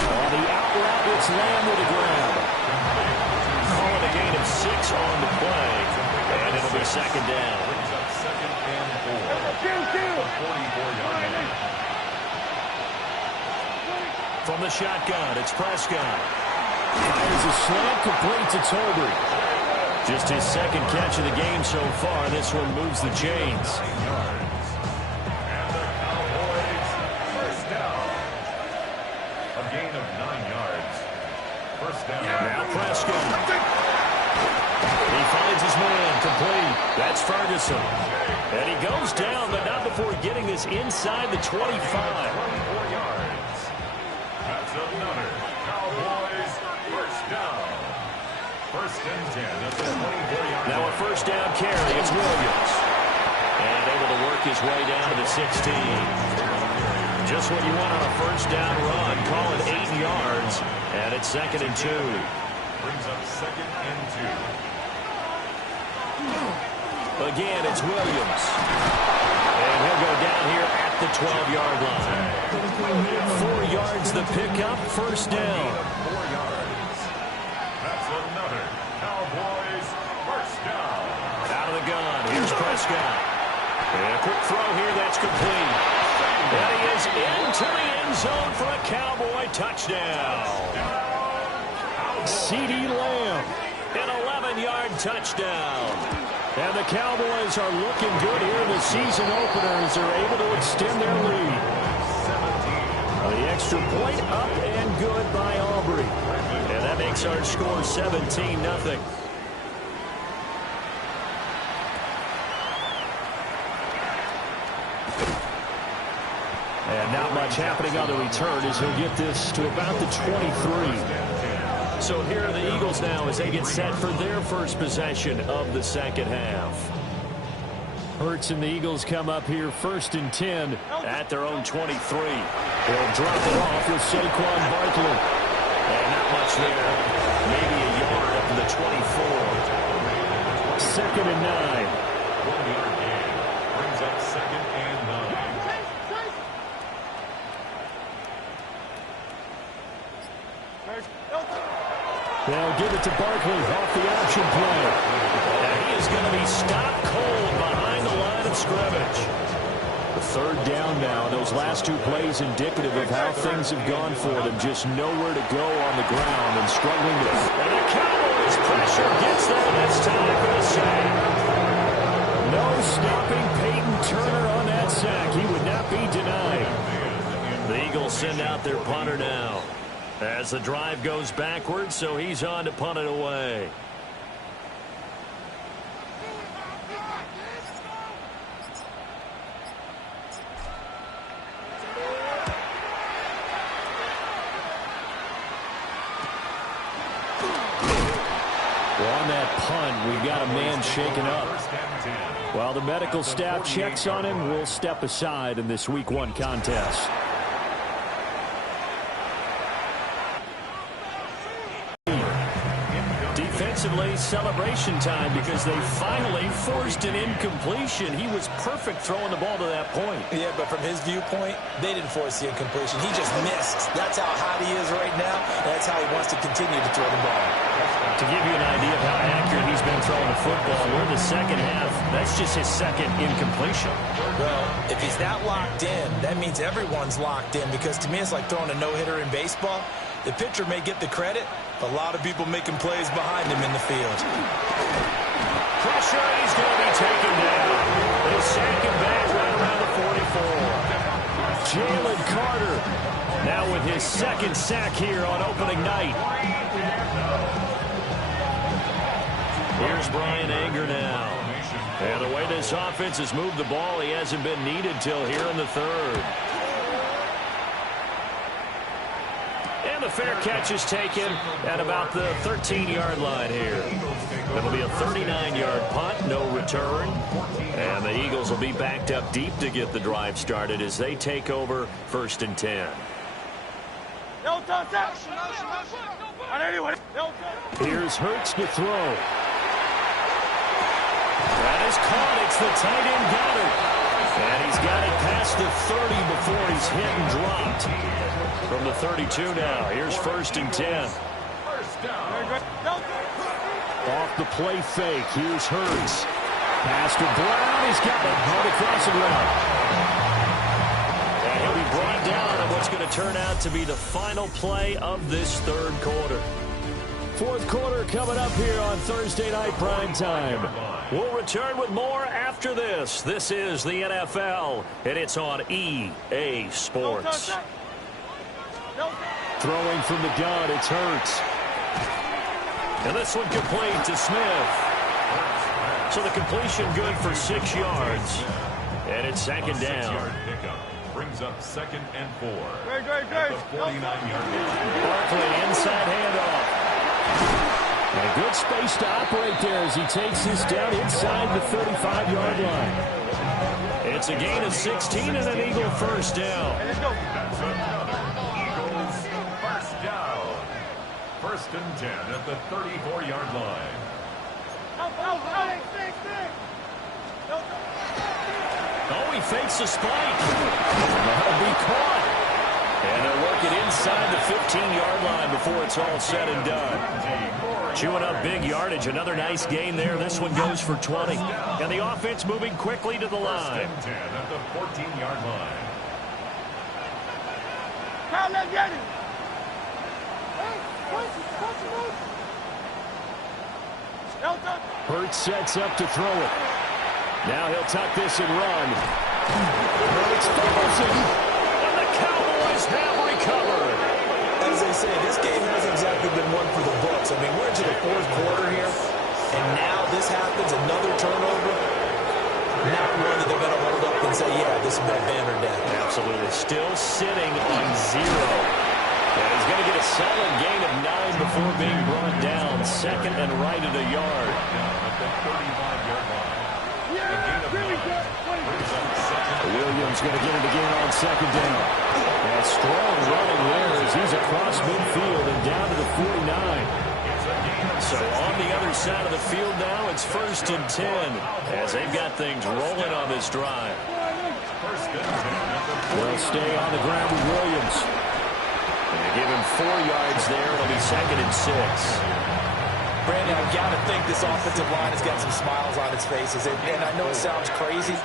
On the out route, it's Lamb with a grab. Calling a gain of 6 on the play. And it'll be second down. From the shotgun, it's Prescott. Fires a slant, complete to Tolbert. Just his second catch of the game so far. This one moves the chains. Now Prescott. He finds his man, complete. That's Ferguson. And he goes down, but not before getting this inside the 25. 24 yards. That's another Cowboys first down. 1st and 10 at the 24-yard line. Now a first down carry. It's Williams. And able to work his way down to the 16. Just what you want on a first down run. Call it 8 yards. And it's 2nd and 2. Brings up 2nd and 2. Again, it's Williams. And he'll go down here at the 12-yard line. 4 yards the pickup, first down. 4 yards. That's another Cowboys first down. Out of the gun, here's Prescott. And a quick throw here, that's complete. And he is into the end zone for a Cowboy touchdown. CeeDee Lamb, an 11-yard touchdown. And the Cowboys are looking good here in the season opener as they're able to extend their lead. The extra point up and good by Aubrey. And that makes our score 17-0. And not much happening on the return as he'll get this to about the 23. So here are the Eagles now as they get set for their first possession of the second half. Hurts and the Eagles come up here 1st and 10 at their own 23. They'll drop it off with Saquon Barkley. And not much there. Maybe a yard up to the 24. 2nd and 9. 1-yard gain. Brings up 2nd and 9. They'll give it to Barkley off the option play. And he is going to be stopped cold behind the line of scrimmage. The 3rd down now. Those last 2 plays indicative of how things have gone for them. Just nowhere to go on the ground and struggling to... And the Cowboys pressure gets them this time for the sack. No stopping Peyton Turner on that sack. He would not be denied. The Eagles send out their punter now. As the drive goes backwards, so he's on to punt it away. that punt. We've got a man shaken up. While the medical staff checks on him, we'll step aside in this Week 1 contest. Defensively, celebration time because they finally forced an incompletion. He was perfect throwing the ball to that point. Yeah, but from his viewpoint, they didn't force the incompletion. He just missed. That's how hot he is right now. That's how he wants to continue to throw the ball. To give you an idea of how accurate he's been throwing the football, we're in the second half. That's just his second incompletion. Well, if he's that locked in, that means everyone's locked in, because to me it's like throwing a no-hitter in baseball. The pitcher may get the credit, but a lot of people making plays behind him in the field. Pressure, he's going to be taken down. They sack him back right around the 44. Jalen Carter now with his second sack here on opening night. Here's Brian Anger now. And the way this offense has moved the ball, he hasn't been needed till here in the third. And the fair catch is taken at about the 13-yard line here. It'll be a 39-yard punt, no return. And the Eagles will be backed up deep to get the drive started as they take over 1st and 10. Here's Hurts to throw. That is caught. It's the tight end Goddard. And he's got it past the 30 before he's hit and dropped. From the 32 now. Here's 1st and 10. Off the play fake. Here's Hurts. Pass to Brown. He's got it. On the crossing route. And he'll be brought down on what's going to turn out to be the final play of this third quarter. Fourth quarter coming up here on Thursday Night Prime Time. We'll return with more after this. This is the NFL, and it's on EA Sports. Throwing from the gun, it's Hurts. And this one complete to Smith. So the completion good for 6 yards. And it's second down. Brings up 2nd and 4. At the 49-yard line. Barkley inside handoff. And a good space to operate there as he takes this down inside the 35-yard line. It's a gain of 16 and an Eagle first down. That's another Eagles first down. 1st and 10 at the 34-yard line. Oh, he fakes a spike. That'll be caught. And they'll work it inside the 15-yard line before it's all said and done. Chewing up big yardage. Another nice gain there. This one goes for 20. And the offense moving quickly to the line. 1st and 10 at the 14-yard line. Let's get it. Hurts sets up to throw it. Now he'll tuck this and run. Hurts fumbles it. And the Cowboys have recovered. As they say, this game hasn't exactly been one for the books. I mean, we're into the 4th quarter here, and now this happens, another turnover. Not one that they're going to hold up and say, yeah, this has been banner down. Absolutely. Still sitting on 0. And he's going to get a solid gain of 9 before being brought down. 2nd and right at a yard. At the 35-yard line. Williams going to get it again on 2nd down. And strong running there as he's across midfield and down to the 49. So on the other side of the field now, it's 1st and 10 as they've got things rolling on this drive. They'll stay on the ground with Williams. And they give him 4 yards there. It'll be 2nd and 6. Brandon, I've got to think this offensive line has got some smiles on its faces. And I know it sounds crazy,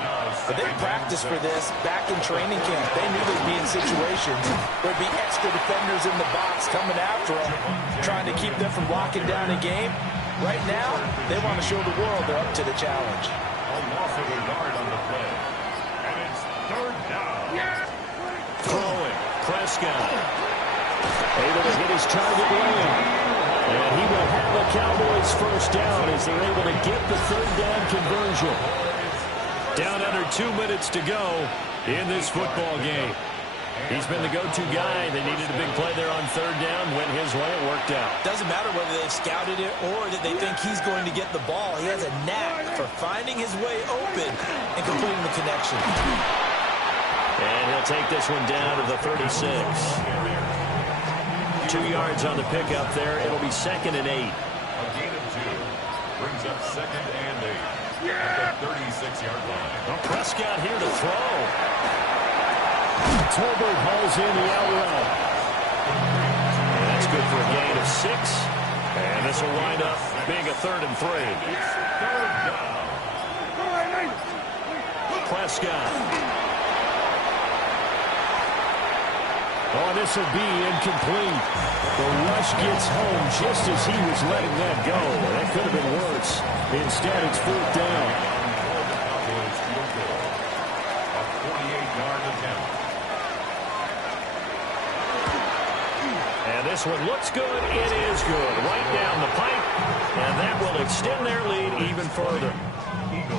but they practiced for this back in training camp. They knew they'd be in situations where there'd be extra defenders in the box coming after them, trying to keep them from locking down a game. Right now, they want to show the world they're up to the challenge. A loss of a yard on the play. And it's 3rd down. Throwing. Prescott. Able to hit his target lane. And he will have a Cowboys first down as they're able to get the 3rd down conversion. Down under 2 minutes to go in this football game. He's been the go-to guy. They needed a big play there on third down. Went his way. It worked out. Doesn't matter whether they've scouted it or that they think he's going to get the ball. He has a knack for finding his way open and completing the connection. And he'll take this one down to the 36. 2 yards on the pickup there. It'll be 2nd and 8. A gain of 2 brings up 2nd and 8 at the 36-yard line. Well, Prescott here to throw. Tolbert hauls in the out route. And that's good for a gain of 6. And this will wind up being a 3rd and 3. Prescott. Oh, this will be incomplete. The rush gets home just as he was letting that go. That could have been worse. Instead, it's 4th down. A 48-yard attempt. And this one looks good. It is good. Right down the pipe. And that will extend their lead even further.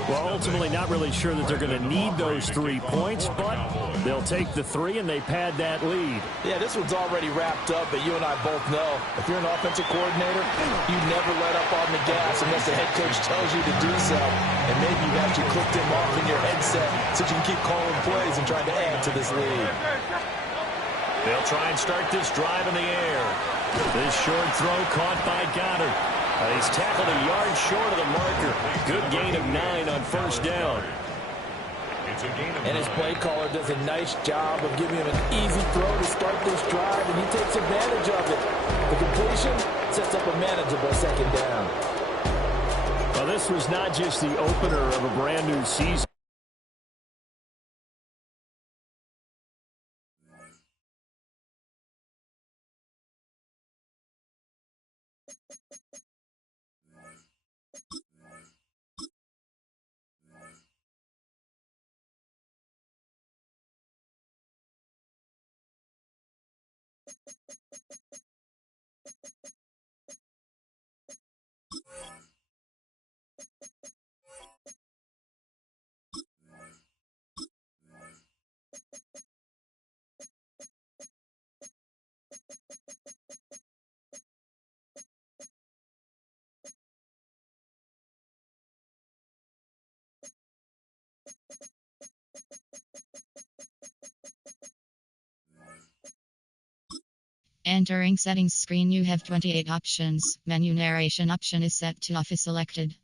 Well, ultimately not really sure that they're going to need those 3 points, but they'll take the 3 and they pad that lead. Yeah, this one's already wrapped up, but you and I both know if you're an offensive coordinator, you never let up on the gas unless the head coach tells you to do so. And maybe you've actually clicked him off in your headset so you can keep calling plays and trying to add to this lead. They'll try and start this drive in the air. This short throw caught by Goddard. He's tackled a yard short of the marker. Good gain of 9 on 1st down. And his play caller does a nice job of giving him an easy throw to start this drive, and he takes advantage of it. The completion sets up a manageable 2nd down. Well, this was not just the opener of a brand new season. Entering settings screen, you have 28 options. Menu narration option is set to off is selected.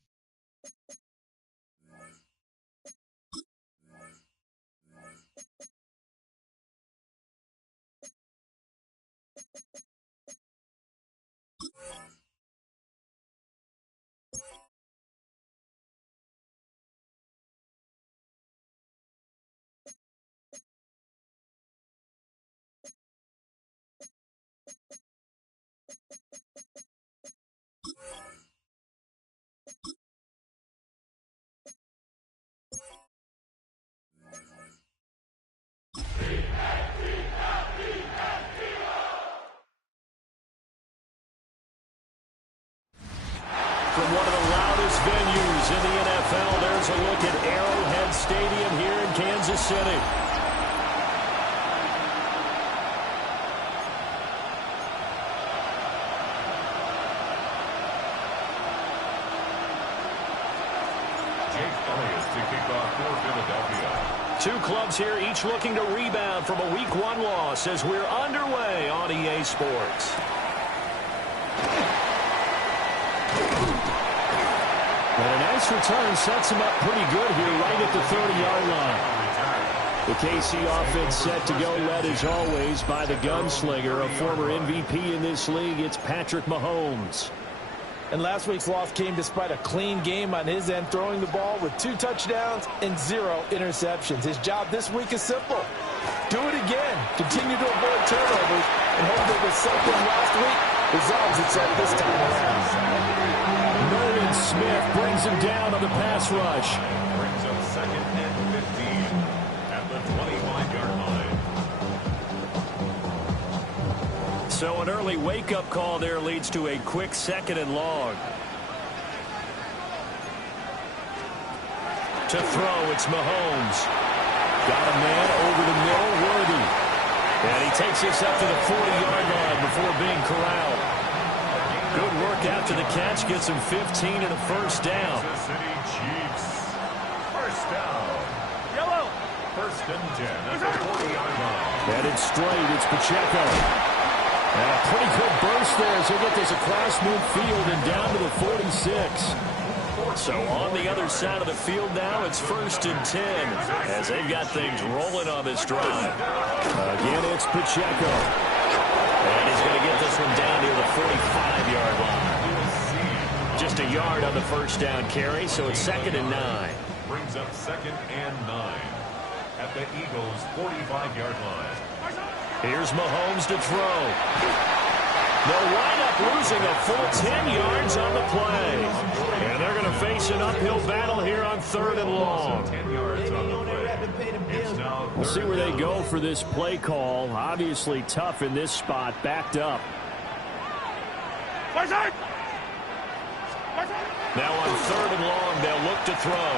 From one of the loudest venues in the NFL, there's a look at Arrowhead Stadium here in Kansas City. Jake Elliott to kick off for Philadelphia. 2 clubs here, each looking to rebound from a Week 1 loss as we're underway on EA Sports. And a nice return sets him up pretty good here right at the 30-yard line. The KC offense set to go, led as always by the gunslinger, a former MVP in this league. It's Patrick Mahomes. And last week's loss came despite a clean game on his end, throwing the ball with 2 touchdowns and 0 interceptions. His job this week is simple. Do it again. Continue to avoid turnovers and hope that with something last week resolves itself this time around. Nolan Smith brings him down on the pass rush. Brings up 2nd and 15 at the 25-yard line. So an early wake-up call there leads to a quick 2nd and long. To throw, it's Mahomes. Got a man over the middle, Worthy. And he takes this up to the 40-yard line before being corralled. Good work after the catch. Gets him 15 and a first down. Kansas City Chiefs. First down. Yellow. First and 10 at the 40-yard line. Headed straight. It's Pacheco. And a pretty good burst there as he'll get this across midfield and down to the 46. So on the other side of the field now, it's first and 10 as they've got things rolling on this drive. Again, it's Pacheco. And he's going to get this one down near the 45-yard line. Just a yard on the first down carry, so it's second and 9. Brings up second and 9 at the Eagles' 45-yard line. Here's Mahomes to throw. They'll wind up losing a full 10 yards on the play. And they're going to face an uphill battle here on third and long. 10 yards on the play. We'll see where they go for this play call. Obviously tough in this spot, backed up. Now on third and long, they'll look to throw.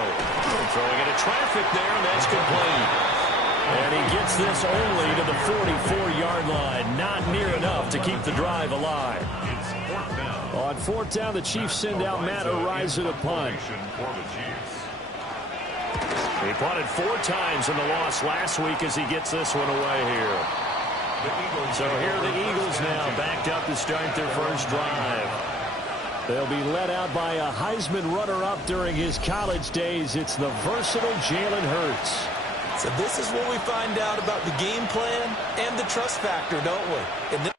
Throwing into traffic there, and that's complete. And he gets this only to the 44-yard line. Not near enough to keep the drive alive. On fourth down, the Chiefs send out Matt Araiza to punt. He punted 4 times in the loss last week as he gets this one away here. So here are the Eagles now backed up to start their first drive. They'll be led out by a Heisman runner-up during his college days. It's the versatile Jalen Hurts. So this is what we find out about the game plan and the trust factor, don't we? And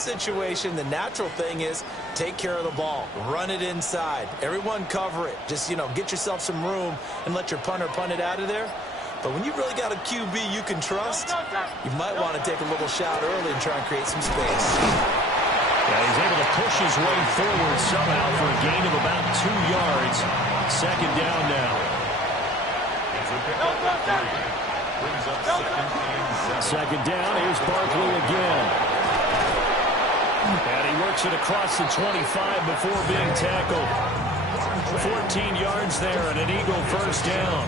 situation, the natural thing is take care of the ball, run it inside, everyone cover it, just get yourself some room and let your punter punt it out of there. But when you really got a QB you can trust, you might want to take a little shot early and try and create some space. Yeah, he's able to push his way forward somehow for a gain of about 2 yards. Second down now. Second down, here's Barkley again. And he works it across the 25 before being tackled. 14 yards there and an Eagle first down.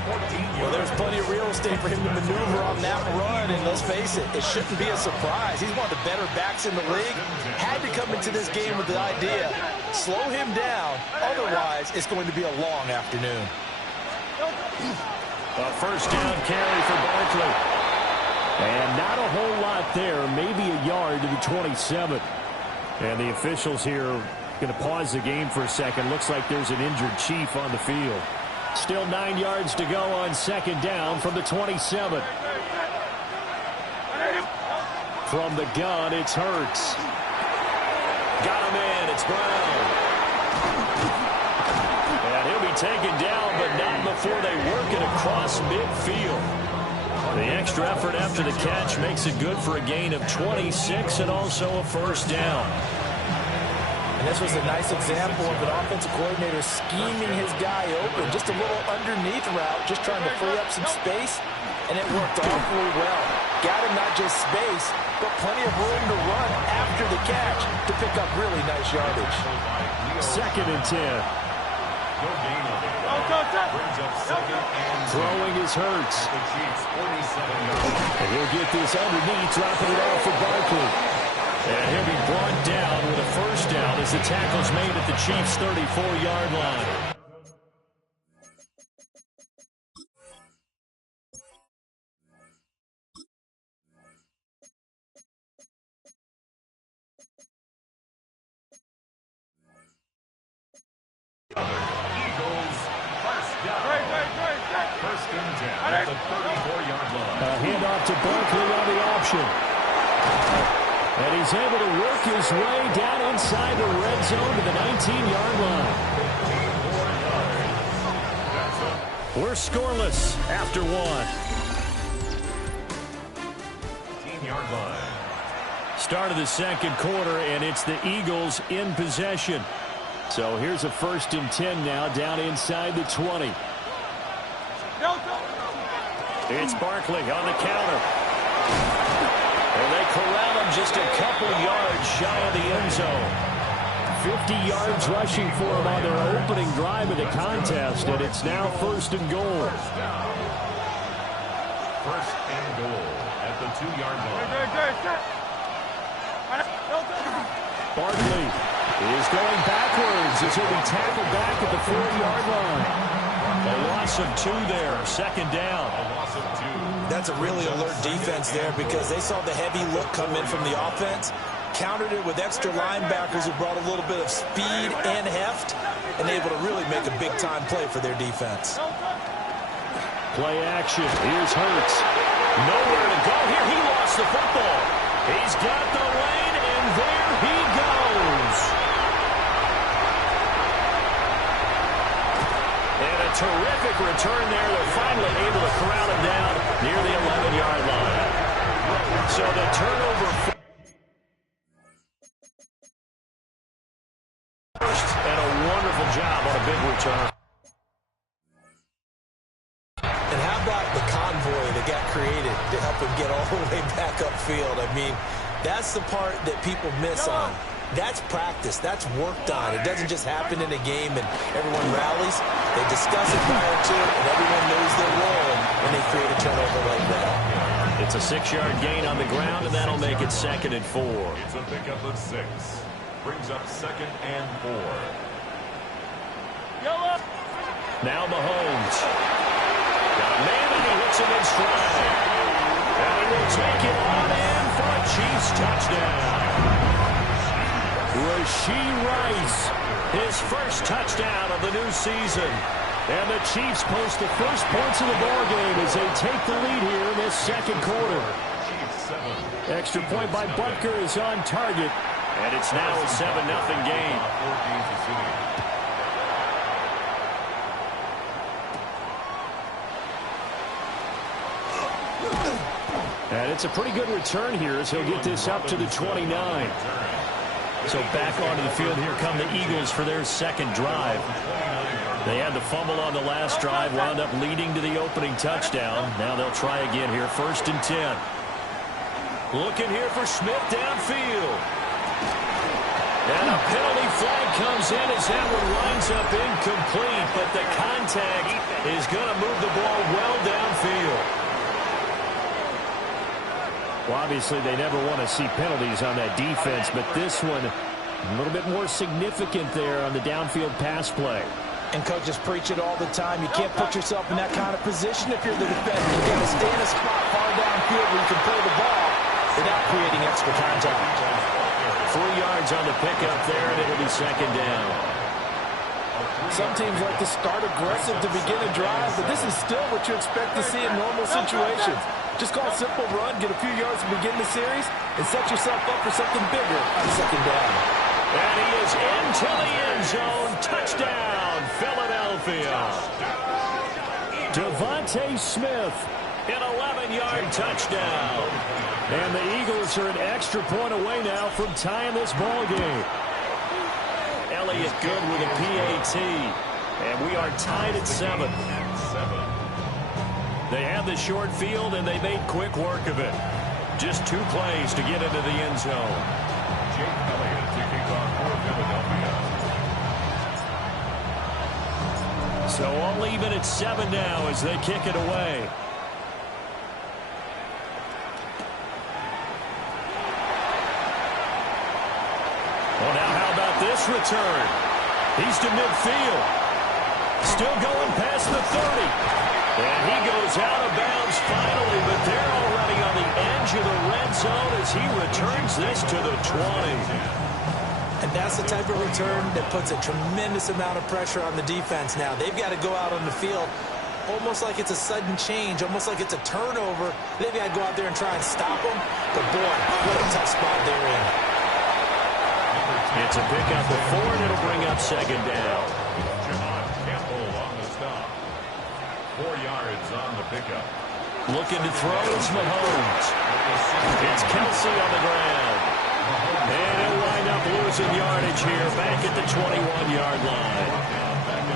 Well, there's plenty of real estate for him to maneuver on that run, and let's face it, it shouldn't be a surprise. He's one of the better backs in the league. Had to come into this game with the idea, slow him down, otherwise it's going to be a long afternoon. A first down carry for Barkley. And not a whole lot there, maybe a yard to the 27. And the officials here going to pause the game for a second. Looks like there's an injured Chief on the field. Still 9 yards to go on second down from the 27. From the gun, it's Hurts. Got him in. It's Brown. And he'll be taken down, but not before they work it across midfield. The extra effort after the catch makes it good for a gain of 26 and also a first down. And this was a nice example of an offensive coordinator scheming his guy open. Just a little underneath route, just trying to free up some space, and it worked awfully well. Got him not just space, but plenty of room to run after the catch to pick up really nice yardage. Second and 10. Throwing is Hurts. And he'll get this underneath, dropping it off for Barkley. And he'll be brought down with a first down as the tackle's made at the Chiefs' 34-yard line. First and 10 at the 34-yard line. A handoff to Barkley on the option. And he's able to work his way down inside the red zone to the 19-yard line. We're scoreless after one. 15-yard line. Start of the second quarter, and it's the Eagles in possession. So here's a 1st and 10 now, down inside the 20. It's Barkley on the counter. And they corral him just a couple yards shy of the end zone. 50 yards rushing for him on their opening drive of the contest, and it's now 1st and goal. 1st and goal at the 2-yard line. Barkley is going backwards as he'll be tackled back at the 4-yard line. A loss of 2 there, 2nd down. A loss of 2. That's a really alert defense there because they saw the heavy look come in from the offense, countered it with extra linebackers who brought a little bit of speed and heft, and able to really make a big-time play for their defense. Play action. Here's Hurts. Nowhere to go here. He lost the football. He's got the lane, and there he goes. And a terrific return there. They're finally able to corral him down near the 11-yard line. So the turnover first, and a wonderful job on a big return. And how about the convoy that got created to help him get all the way back upfield? I mean, that's the part that people miss on. That's practice. That's worked on. It doesn't just happen in a game and everyone rallies. They discuss it prior to it, and everyone knows their role when they create a turnover like that. It's a 6-yard gain on the ground, and that'll make it 2nd and 4. It's a pickup of 6. Brings up 2nd and 4. Now Mahomes. Got a man, and he hits him in stride. And he will take it on in for a Chiefs touchdown. Rashee Rice, his first touchdown of the new season. And the Chiefs post the first points of the ballgame as they take the lead here in this second quarter. Extra point by Butker is on target. And it's now a 7-0 game. And it's a pretty good return here as he'll get this up to the 29. So back onto the field, here come the Eagles for their second drive. They had the fumble on the last drive, wound up leading to the opening touchdown. Now they'll try again here, 1st and 10. Looking here for Smith downfield. And a penalty flag comes in as that one winds up incomplete, but the contact is going to move the ball well downfield. Well, obviously, they never want to see penalties on that defense, but this one a little bit more significant there on the downfield pass play. And coaches preach it all the time. You can't put yourself in that kind of position if you're the defender. You've got to stay in a spot far downfield where you can play the ball without creating extra contact. 3 yards on the pickup there, and it'll be 2nd down. Some teams like to start aggressive to begin a drive, but this is still what you expect to see in normal situations. Just call a simple run, get a few yards to begin the series, and set yourself up for something bigger on 2nd down. And he is into the end zone. Touchdown, Philadelphia. Devontae Smith, an 11-yard touchdown. And the Eagles are an extra point away now from tying this ball game. Elliott good with a PAT. And we are tied at 7. They had the short field, and they made quick work of it. Just 2 plays to get into the end zone. Jake Elliott to kick off for Philadelphia. So all even at 7 now as they kick it away. Well, now how about this return? He's to midfield. Still going past the 30. And he goes out of bounds finally, but they're already on the edge of the red zone as he returns this to the 20. And that's the type of return that puts a tremendous amount of pressure on the defense now. They've got to go out on the field almost like it's a sudden change, almost like it's a turnover. They've got to go out there and try and stop them. But, boy, what a tough spot they're in. It's a pickup of 4, and it'll bring up 2nd down. 4 yards on the pickup. Looking to throw is Mahomes. It's Kelsey on the ground. And he'll wind up losing yardage here back at the 21-yard line.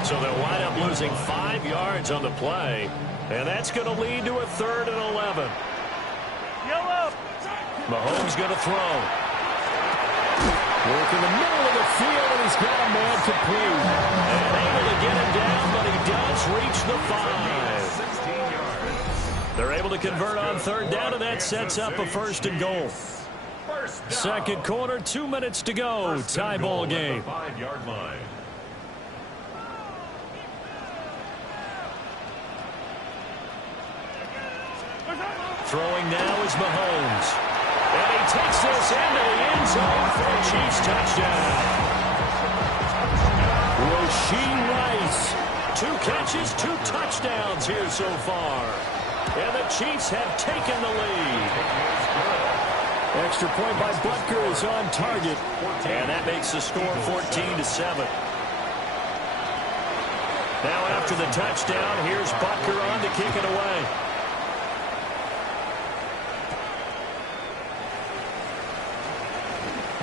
So they'll wind up losing 5 yards on the play. And that's going to lead to a 3rd and 11. Mahomes going to throw. Work in the middle of the field, and he's got a man complete. And able to get him down, but he does reach the 5. They're able to convert on 3rd down, and that sets up a 1st and goal. Second quarter, 2 minutes to go. Tie ball game. 5-yard line. Throwing now is Mahomes. And he takes this into the end zone for a Chiefs touchdown. Rashee Rice. 2 catches, 2 touchdowns here so far. And the Chiefs have taken the lead. Extra point by Butker is on target. And that makes the score 14-7. Now after the touchdown, here's Butker on to kick it away.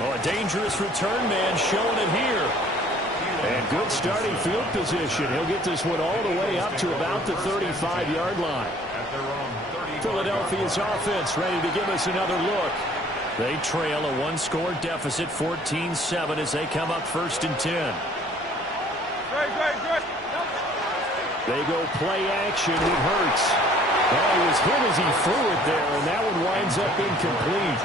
Oh, a dangerous return man showing it here. And good starting field position. He'll get this one all the way up to about the 35-yard line. Philadelphia's offense ready to give us another look. They trail a 1-score deficit, 14-7, as they come up 1st and 10. They go play action with Hurts. Oh, he was hit as he threw it there, and that one winds up incomplete.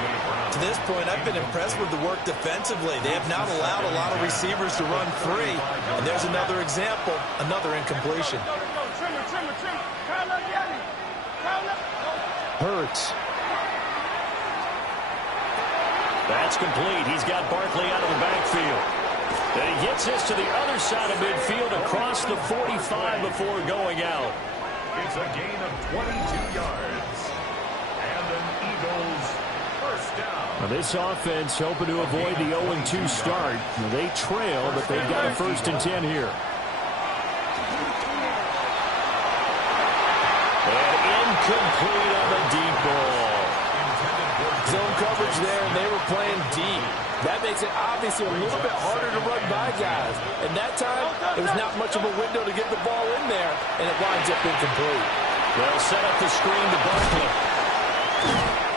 To this point, I've been impressed with the work defensively. They have not allowed a lot of receivers to run free. And there's another example, another incompletion. Hurts. That's complete. He's got Barkley out of the backfield. And he gets this to the other side of midfield across the 45 before going out. It's a gain of 22 yards. And an Eagles first down. Now this offense hoping to avoid the 0-2 start. They trail, but they've got a 1st and 10 here. And incomplete on the deep ball. Zone coverage there, and they were playing deep. That makes it obviously a little bit harder to run by guys. And that time, it was not much of a window to get the ball in there, and it winds up incomplete. They'll set up the screen to Barkley.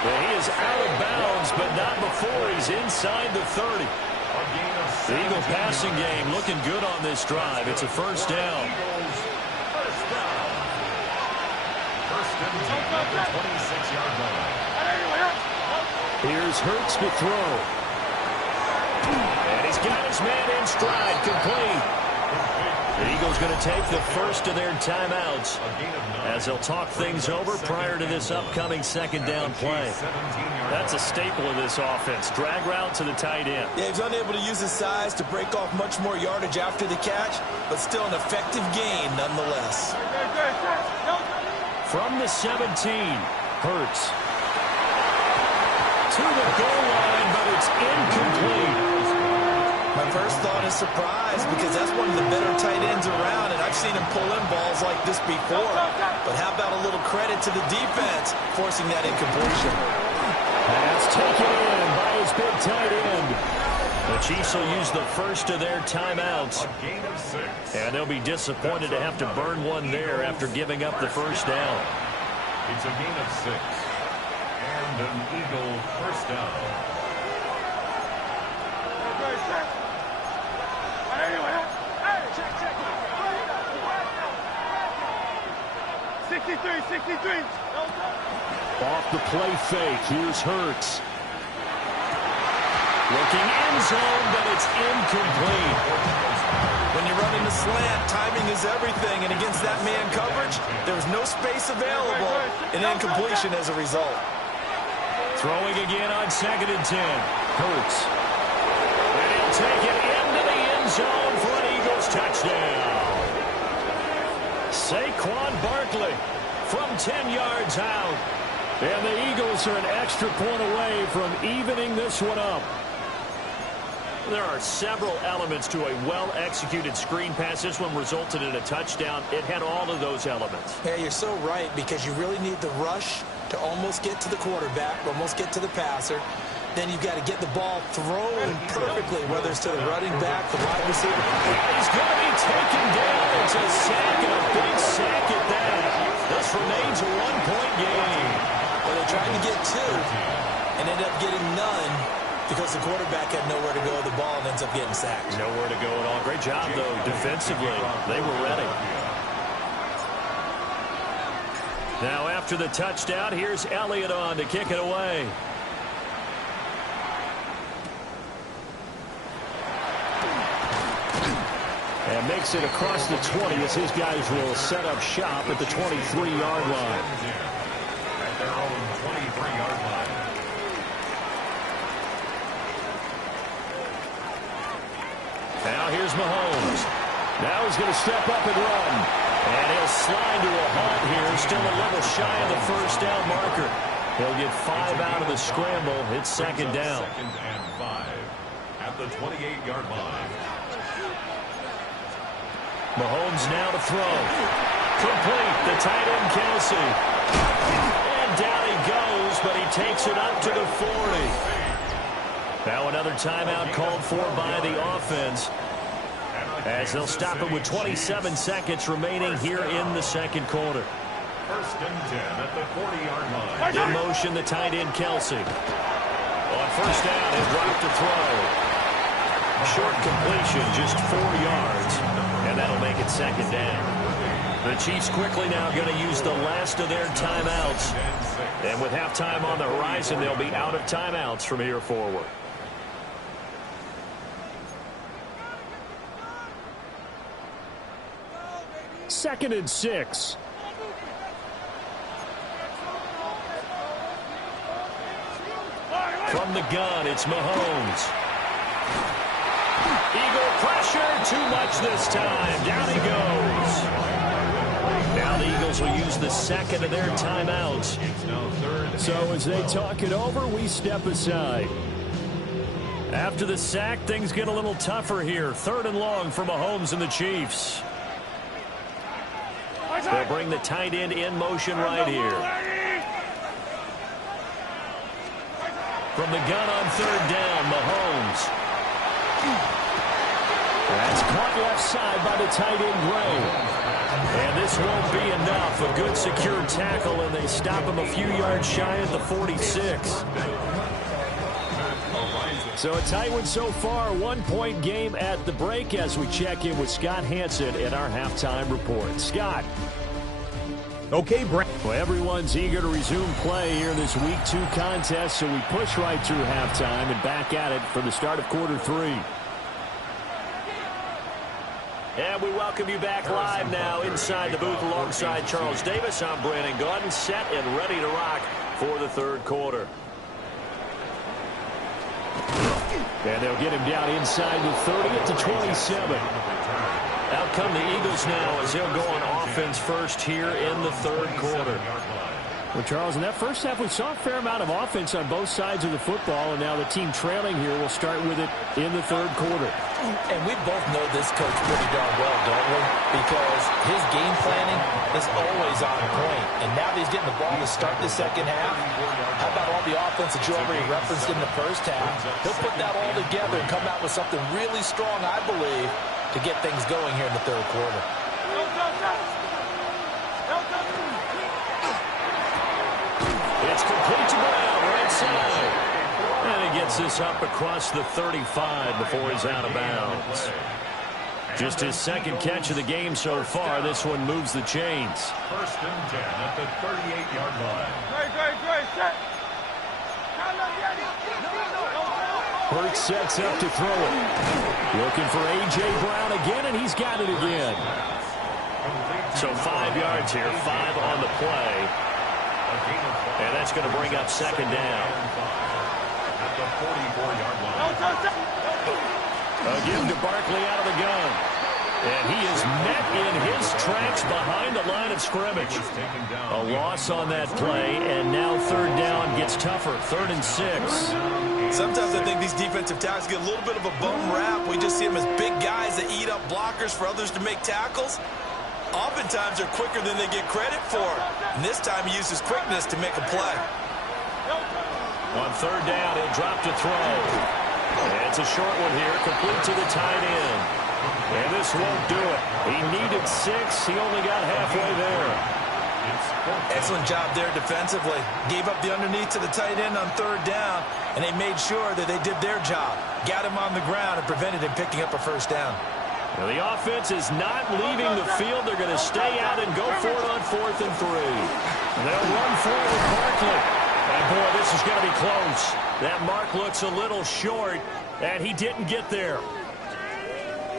Well, he is out of bounds, but not before he's inside the 30. The Eagle passing game looking good on this drive. It's a 1st down. First and 10 at the 26-yard line. Here's Hurts to throw. And he's got his man in stride, complete. The Eagles going to take the first of their timeouts as they'll talk things over prior to this upcoming 2nd down play. That's a staple of this offense. Drag route to the tight end. Yeah, he's unable to use his size to break off much more yardage after the catch, but still an effective gain nonetheless. From the 17, Hurts. To the goal line, but it's incomplete. My first thought is surprise because that's one of the better tight ends around, and I've seen him pull in balls like this before. But how about a little credit to the defense forcing that incompletion? That's taken in by his big tight end. The Chiefs will use the first of their timeouts. And they'll be disappointed to have to burn one there after giving up the 1st down. It's a gain of 6. And an Eagle first down. 63. Off the play fake, here's Hurts. Looking end zone, but it's incomplete. When you're running the slant, timing is everything, and against that man coverage, there's no space available, and incompletion as a result. Throwing again on 2nd and 10. Hurts. And he'll take it into the end zone for an Eagles touchdown. Saquon Barkley from 10 yards out. And the Eagles are an extra point away from evening this one up. There are several elements to a well-executed screen pass. This one resulted in a touchdown. It had all of those elements. Yeah, you're so right, because you really need the rush to almost get to the quarterback, almost get to the passer. Then you've got to get the ball thrown perfectly, whether it's to the running back, the wide receiver. He's going to be taken down. It's a sack, and a big sack at that. This remains a one-point game. Well, they tried to get two and ended up getting none, because the quarterback had nowhere to go. The ball ends up getting sacked. Nowhere to go at all. Great job, though, defensively. They were ready. Now, after the touchdown, here's Elliott on to kick it away. And makes it across the 20 as his guys will set up shop at the 23-yard line. At their own 23-yard line. Now here's Mahomes. Now he's going to step up and run. And he'll slide to a halt here. Still a little shy of the first down marker. He'll get 5 out of the scramble. It's second down. Second and 5 at the 28-yard line. Mahomes now to throw. Complete. The tight end, Kelsey. And down he goes, but he takes it up to the 40. Now another timeout called for by the offense, as they'll stop it with 27 seconds remaining here in the second quarter. First and 10 at the 40-yard line. In motion, the tight end, Kelsey. On first down, he'll drop to throw. Short completion, just 4 yards, and that'll make it second down. The Chiefs quickly now going to use the last of their timeouts. And with halftime on the horizon, they'll be out of timeouts from here forward. Second and 6. From the gun, it's Mahomes. Eagle pressure, too much this time. Down he goes. Now the Eagles will use the second of their timeouts. So as they talk it over, we step aside. After the sack, things get a little tougher here. Third and long for Mahomes and the Chiefs. They'll bring the tight end in motion right here. From the gun on third down, Mahomes. That's caught left side by the tight end, Gray. And this won't be enough. A good secure tackle, and they stop him a few yards shy at the 46. So a tight one so far, 1-point game at the break as we check in with Scott Hansen in our halftime report. Scott. Okay, Brent. Well, everyone's eager to resume play here in this Week 2 contest, so we push right through halftime and back at it for the start of quarter 3. And we welcome you back live now inside the booth alongside Charles Davis. I'm Brandon Gordon, set and ready to rock for the third quarter. And they'll get him down inside the 30 at the 27. Out come the Eagles now as he'll go on offense first here in the third quarter. Well, Charles, in that first half, we saw a fair amount of offense on both sides of the football, and now the team trailing here will start with it in the third quarter. And we both know this coach pretty darn well, don't we? Because his game planning is always on point. And now that he's getting the ball to start the second half, how about all the offense that you already referenced in the first half? He'll put that all together and come out with something really strong, I believe, to get things going here in the third quarter. It's complete to Brown, right side. And he gets this up across the 35 before he's out of bounds. Just his second catch of the game so far. This one moves the chains. First and 10 at the 38-yard line. Hurts sets up to throw it. Looking for A.J. Brown again, and he's got it again. So 5 yards here, 5 on the play. And that's going to bring up second down. At the 44-yard line. A give to Barkley out of the gun. And he is met in his tracks behind the line of scrimmage. A loss on that play, and now third down gets tougher. 3rd and 6. Sometimes I think these defensive tackles get a little bit of a bum rap. We just see them as big guys that eat up blockers for others to make tackles. Oftentimes they're quicker than they get credit for. And this time he uses quickness to make a play. On 3rd down, he'll drop to throw. And it's a short one here, complete to the tight end. And this won't do it. He needed 6. He only got halfway there. Excellent job there defensively. Gave up the underneath to the tight end on 3rd down, and they made sure that they did their job. Got him on the ground and prevented him picking up a 1st down. Now the offense is not leaving the field. They're going to stay out and go for it on 4th and 3. And they'll run forward Barkley. And boy, this is going to be close. That mark looks a little short, and he didn't get there.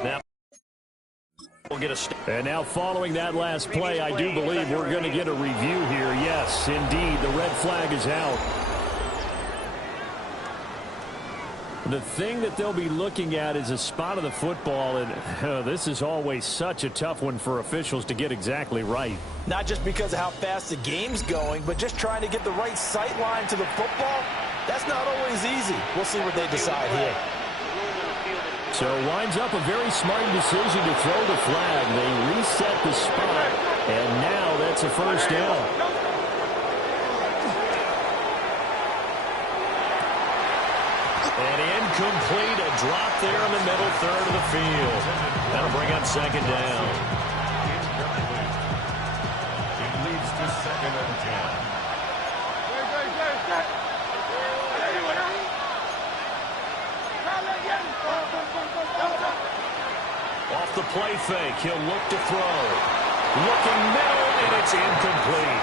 Now we'll get a and now following that last play, I do believe we're going to get a review here. Yes, indeed, the red flag is out. The thing that they'll be looking at is a spot of the football, and this is always such a tough one for officials to get exactly right. Not just because of how fast the game's going, but just trying to get the right sight line to the football. That's not always easy. We'll see what they decide here. So winds up a very smart decision to throw the flag. They reset the spot, and now that's a 1st down. And incomplete, a drop there in the middle 3rd of the field. That'll bring up 2nd down. It leads to 2nd and 10. Off the play fake, he'll look to throw. Looking middle, and it's incomplete.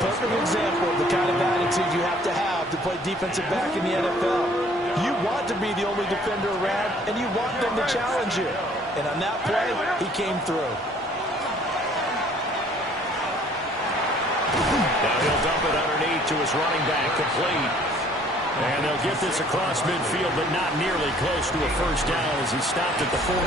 Perfect example of the kind of attitude you have to play defensive back in the NFL. You want to be the only defender around, and you want them to challenge you. And on that play, he came through. Now he'll dump it underneath to his running back, complete. And they'll get this across midfield, but not nearly close to a 1st down as he stopped at the 48.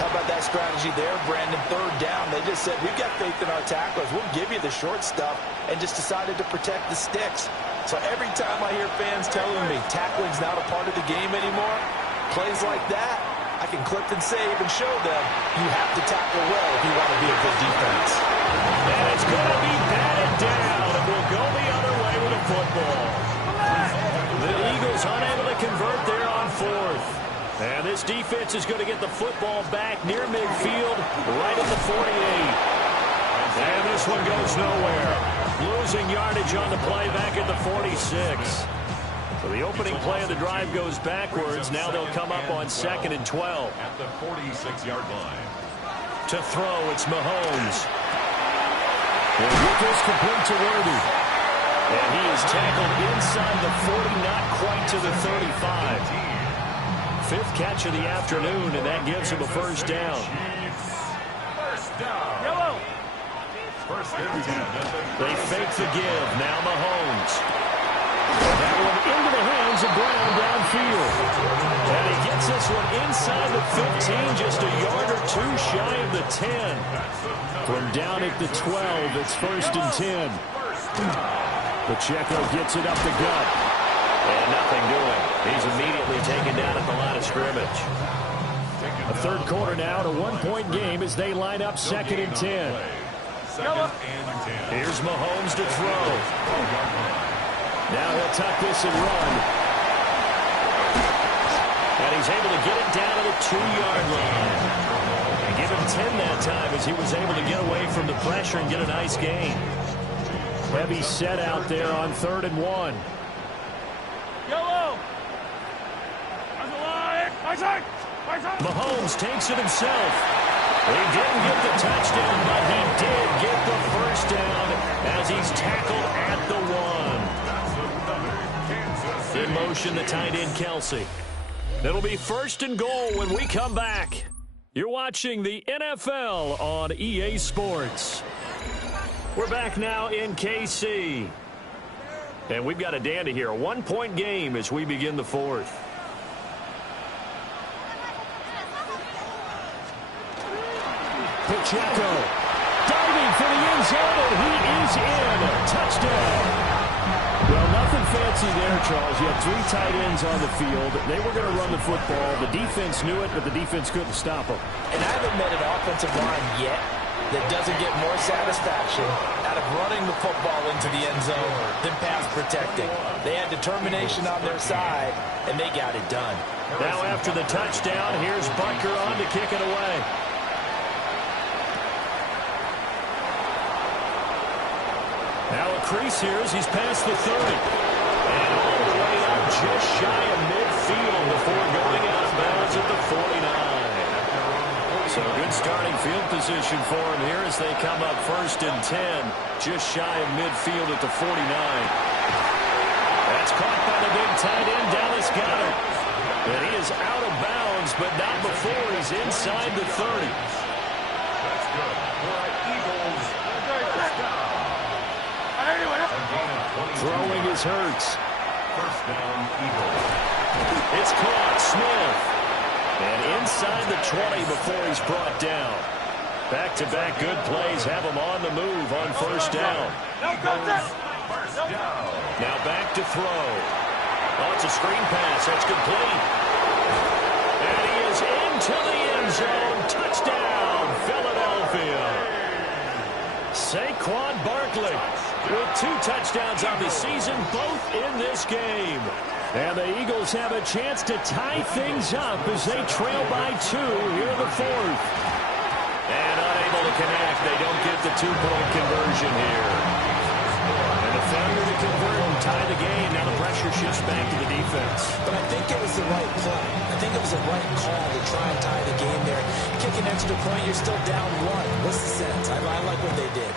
How about that strategy there, Brandon? 3rd down, they just said, we've got faith in our tacklers. We'll give you the short stuff, and just decided to protect the sticks. So every time I hear fans telling me tackling's not a part of the game anymore, plays like that, I can clip and save and show them you have to tackle well if you want to be a good defense. And it's going to be batted down, and we'll go the other way with a football. The Eagles unable to convert there on 4th. And this defense is going to get the football back near midfield, right at the 48. And this one goes nowhere. Losing yardage on the play back at the 46. So the opening play of the drive goes backwards. Now they'll come up on 2nd and 12. At the 46-yard line. To throw, it's Mahomes. And with this complete to Worthy. And he is tackled inside the 40, not quite to the 35. 5th catch of the afternoon, and that gives him a 1st down. 1st down. Yellow. 1st and 10. They fake the give. Now Mahomes. And that one into the hands of Brown downfield. And he gets this one inside the 15, just a yard or 2 shy of the 10. From down at the 12, it's 1st and 10. Pacheco gets it up the gut. And nothing doing. He's immediately taken down at the line of scrimmage. A 3rd quarter now, to 1-point game as they line up 2nd and 10. Here's Mahomes to throw. Now he'll tuck this and run. And he's able to get it down to the 2-yard line. And give him 10 that time as he was able to get away from the pressure and get a nice gain. Heavy set out there on 3rd and 1. Yellow. Mahomes takes it himself. He didn't get the touchdown, but he did get the 1st down as he's tackled at the 1. In motion, the tight end, Kelsey. It'll be 1st and goal when we come back. You're watching the NFL on EA Sports. We're back now in KC. And we've got a dandy here. A 1-point game as we begin the 4th. Pacheco diving for the end zone, and he is in. Touchdown. Well, nothing fancy there, Charles. You had 3 tight ends on the field. They were going to run the football. The defense knew it, but the defense couldn't stop them. And I haven't met an offensive line yet that doesn't get more satisfaction out of running the football into the end zone than pass protecting. They had determination on their side, and they got it done. Now after the touchdown, here's Bunker on to kick it away. Now a crease here as he's past the 30. And all the way up just shy of midfield before going out of bounds at the 49. So good starting field position for him here as they come up 1st and 10. Just shy of midfield at the 49. That's caught by the big tight end, Dallas Goedert. And he is out of bounds, but not before he's inside the 30. That's good. For Eagles, first down. Throwing is Hurts. First down, Eagles. It's caught, Smith. And inside the 20 before he's brought down. Back-to-back good plays have him on the move on 1st down. First down. Now back to throw. Oh, it's a screen pass. That's complete. And he is into the end zone. Touchdown, Philadelphia. Saquon Barkley with 2 touchdowns on the season, both in this game. And the Eagles have a chance to tie things up as they trail by 2 here in the 4th. And unable to connect. They don't get the 2-point conversion here. And the failure to convert and tie the game. Now the pressure shifts back to the defense. But I think it was the right play. I think it was the right call to try and tie the game there. Kick an extra point, you're still down 1. What's the sense? I like what they did.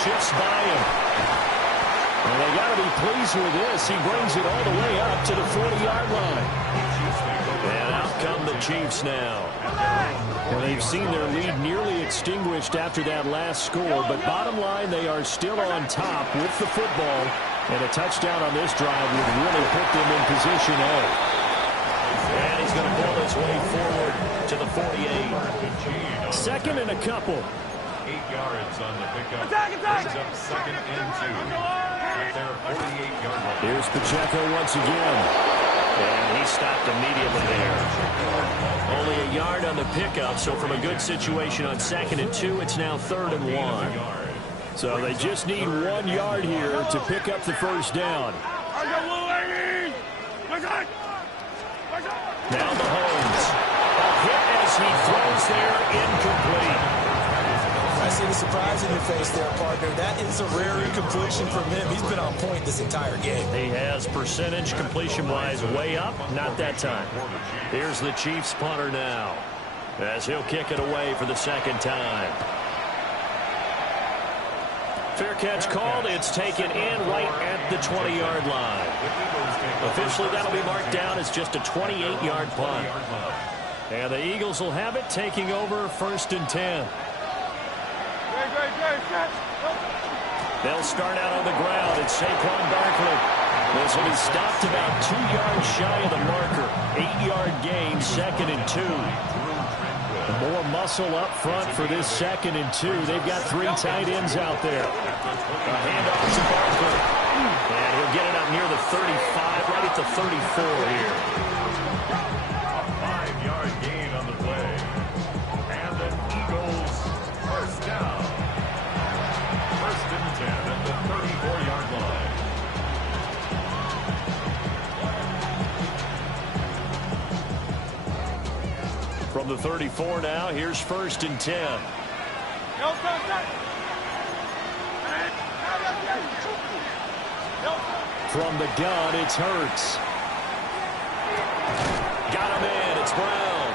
Shifts by him. And they got to be pleased with this. He brings it all the way up to the 40-yard line. And out come the Chiefs now. And they've seen their lead nearly extinguished after that last score. But bottom line, they are still on top with the football. And a touchdown on this drive would really put them in position A. And he's going to pull his way forward to the 48. 2nd and a couple. 8 yards on the pickup. Brings up 2nd and 2. At their 48-yard line. Here's Pacheco once again. And he stopped immediately there. Only a yard on the pickup, so from a good situation on 2nd and 2, it's now 3rd and 1. So they just need 1 yard here to pick up the 1st down. Now Mahomes. A hit as he throws there, incomplete. I see the surprise in your face there, partner. That is a rare incompletion from him. He's been on point this entire game. He has percentage completion-wise way up. Not that time. Here's the Chiefs punter now as he'll kick it away for the 2nd time. Fair catch called. It's taken in right at the 20-yard line. Officially, that'll be marked down as just a 28-yard punt. And the Eagles will have it, taking over 1st and 10. They'll start out on the ground. It's Saquon Barkley. This will be stopped about 2 yards shy of the marker. 8-yard gain, 2nd and 2. More muscle up front for this 2nd and 2. They've got 3 tight ends out there. A handoff to Barkley. And he'll get it up near the 35, right at the 34 here. A 5-yard gain on the play. And the Eagles 1st down. 1st and 10 at the 34-yard line. From the 34 now, here's 1st and 10. From the gun, it's Hurts. Got him in, it's Brown.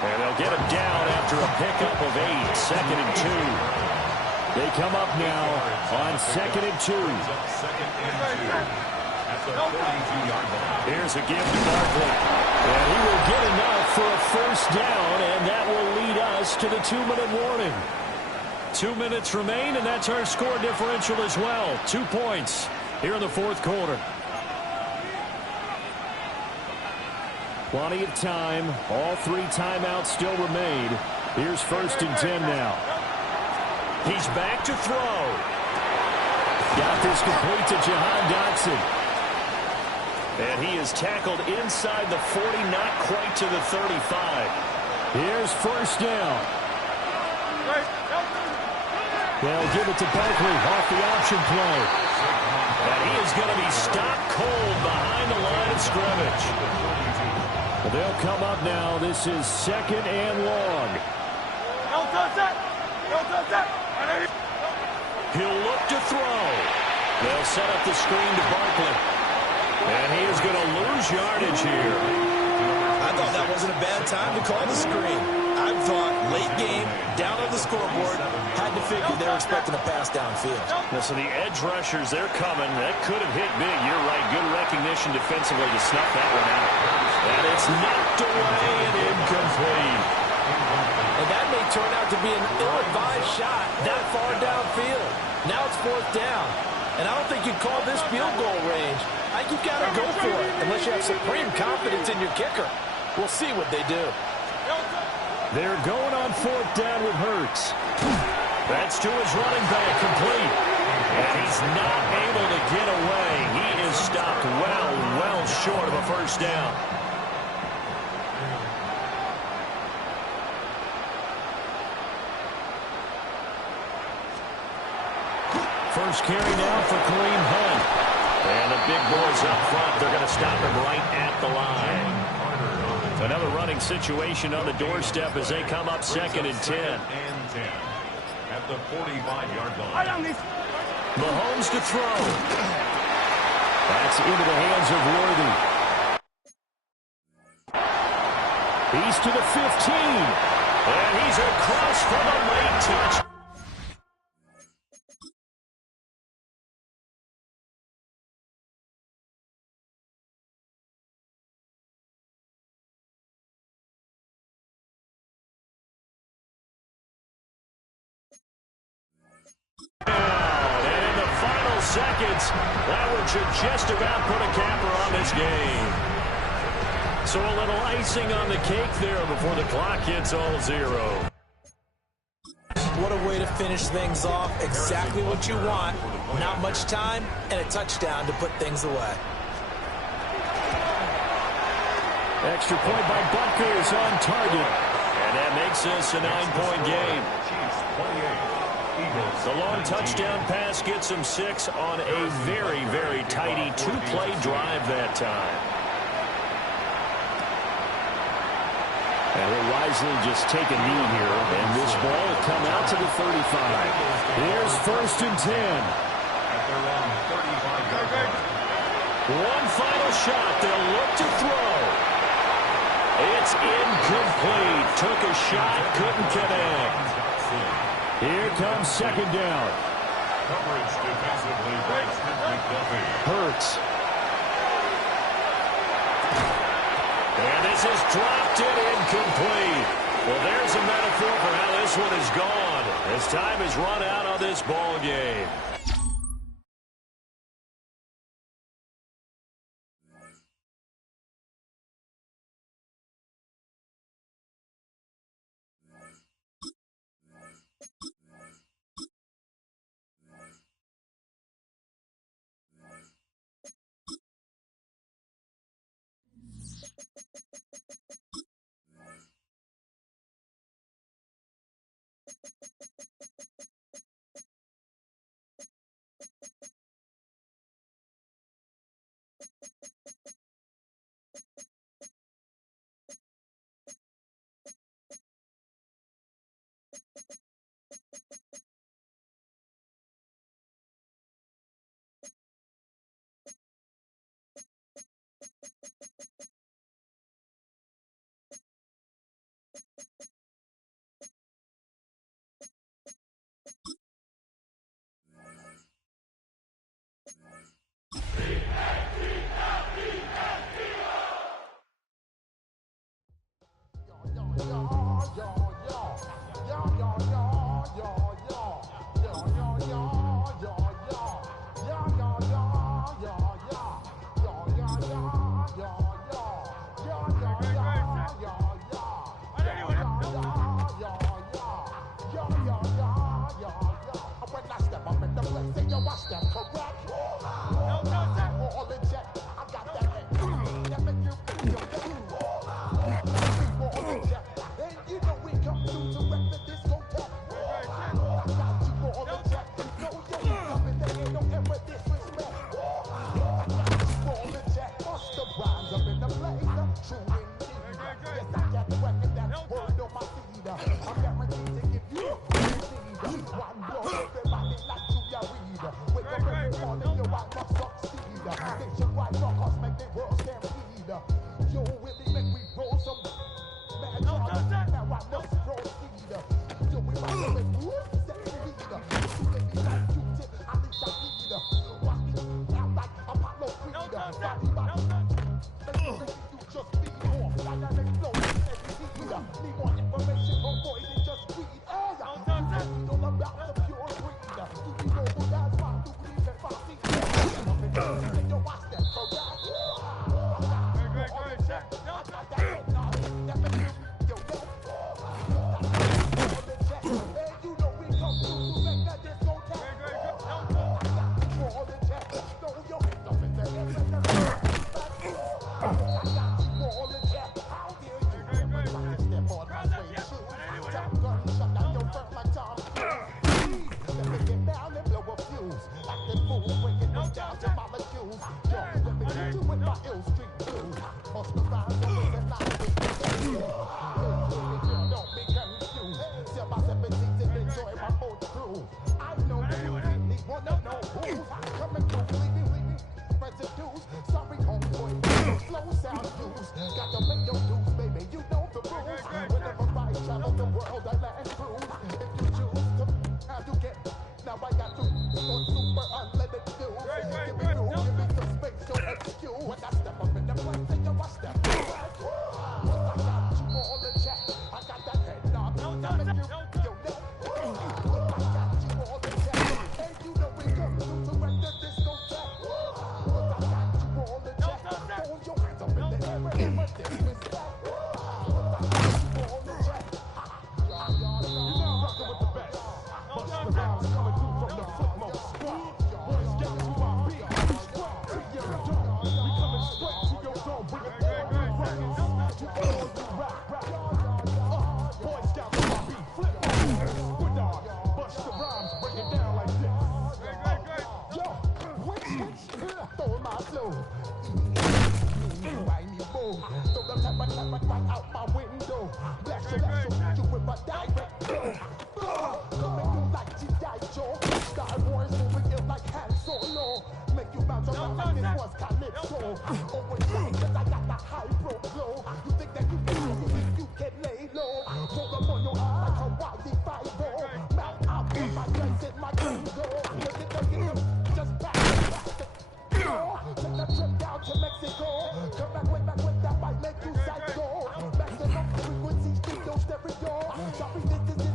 And they'll get him down after a pickup of 8, 2nd and 2. They come up now on 2nd and 2. Here's a give to Barkley. And he will get enough for a 1st down, and that will lead us to the 2-minute warning. 2 minutes remain, and that's our score differential as well. 2 points here in the 4th quarter. Plenty of time. All 3 timeouts still remain. Here's 1st and 10 now. He's back to throw. Got this complete to Jahan Dotson. And he is tackled inside the 40, not quite to the 35. Here's 1st down. They'll give it to Barkley off the option play. And he is going to be stopped cold behind the line of scrimmage. Well, they'll come up now. This is 2nd and long. He'll look to throw. They'll set up the screen to Barkley. And he is going to lose yardage here. I thought that wasn't a bad time to call the screen. I thought late game, down on the scoreboard, had to figure they were expecting a pass downfield. Now, so the edge rushers, they're coming. That could have hit big. You're right. Good recognition defensively to snuff that one out. And it's knocked away and incomplete. And that may turn out to be an ill-advised shot that far downfield. Now it's 4th down. And I don't think you'd call this field goal range. I think you've got to go for it unless you have supreme confidence in your kicker. We'll see what they do. They're going on 4th down with Hurts. That's to his running back, complete. And he's not able to get away. He is stopped well short of a 1st down. First carry now for Kareem Hunt. And the big boys up front, they're going to stop him right at the line. Another running situation on the doorstep as they come up 2nd and 10. At the 45-yard line. Mahomes to throw. That's into the hands of Worthy. He's to the 15. And he's across for the late touch. And in the final seconds, that one should just about put a capper on this game. So a little icing on the cake there before the clock hits all 0. What a way to finish things off. Exactly what you want. Not much time and a touchdown to put things away. Extra point by Butker is on target. And that makes this a 9-point game. The long touchdown pass gets him 6 on a very, very tidy 2-play drive that time. And he'll wisely just take a knee here, and this ball will come out to the 35. Here's 1st and 10. One final shot. They'll look to throw. It's incomplete. Took a shot, couldn't connect. Here comes 2nd down. Coverage defensively by Hurts. And this is dropped it incomplete. Well, there's a metaphor for how this one is gone. As time is run out on this ball game. the place, say yo, watch that, correct? All in check, I got that that make you feel your all in check, and you know we come through to rep the discotheque. I got you all in check, know you coming, there ain't no ever disrespect. I got you all in check, bust the rhymes up in the place, I'm true indeed. Yes, I got the record, that's word on my feed. I'm guaranteed to give you one blow, everybody like to ya read. Wake up every morning, yo, I must succeed. Nationwide knockouts make the world stampede. Yo, really make we roll some mad charges. Now I must proceed. Yo, we might make whoop, sexy leader. You make me like Q-tip, I need that leader. Watch me sound like Apollo Creed. Body, you just feed off. Dynamic flow, every heater. Need more information on boys than just greed. All about the pure breed. Do you know who that's why? Do we even fancy? Yo, watch that, correct? Stereo. Shopping, this is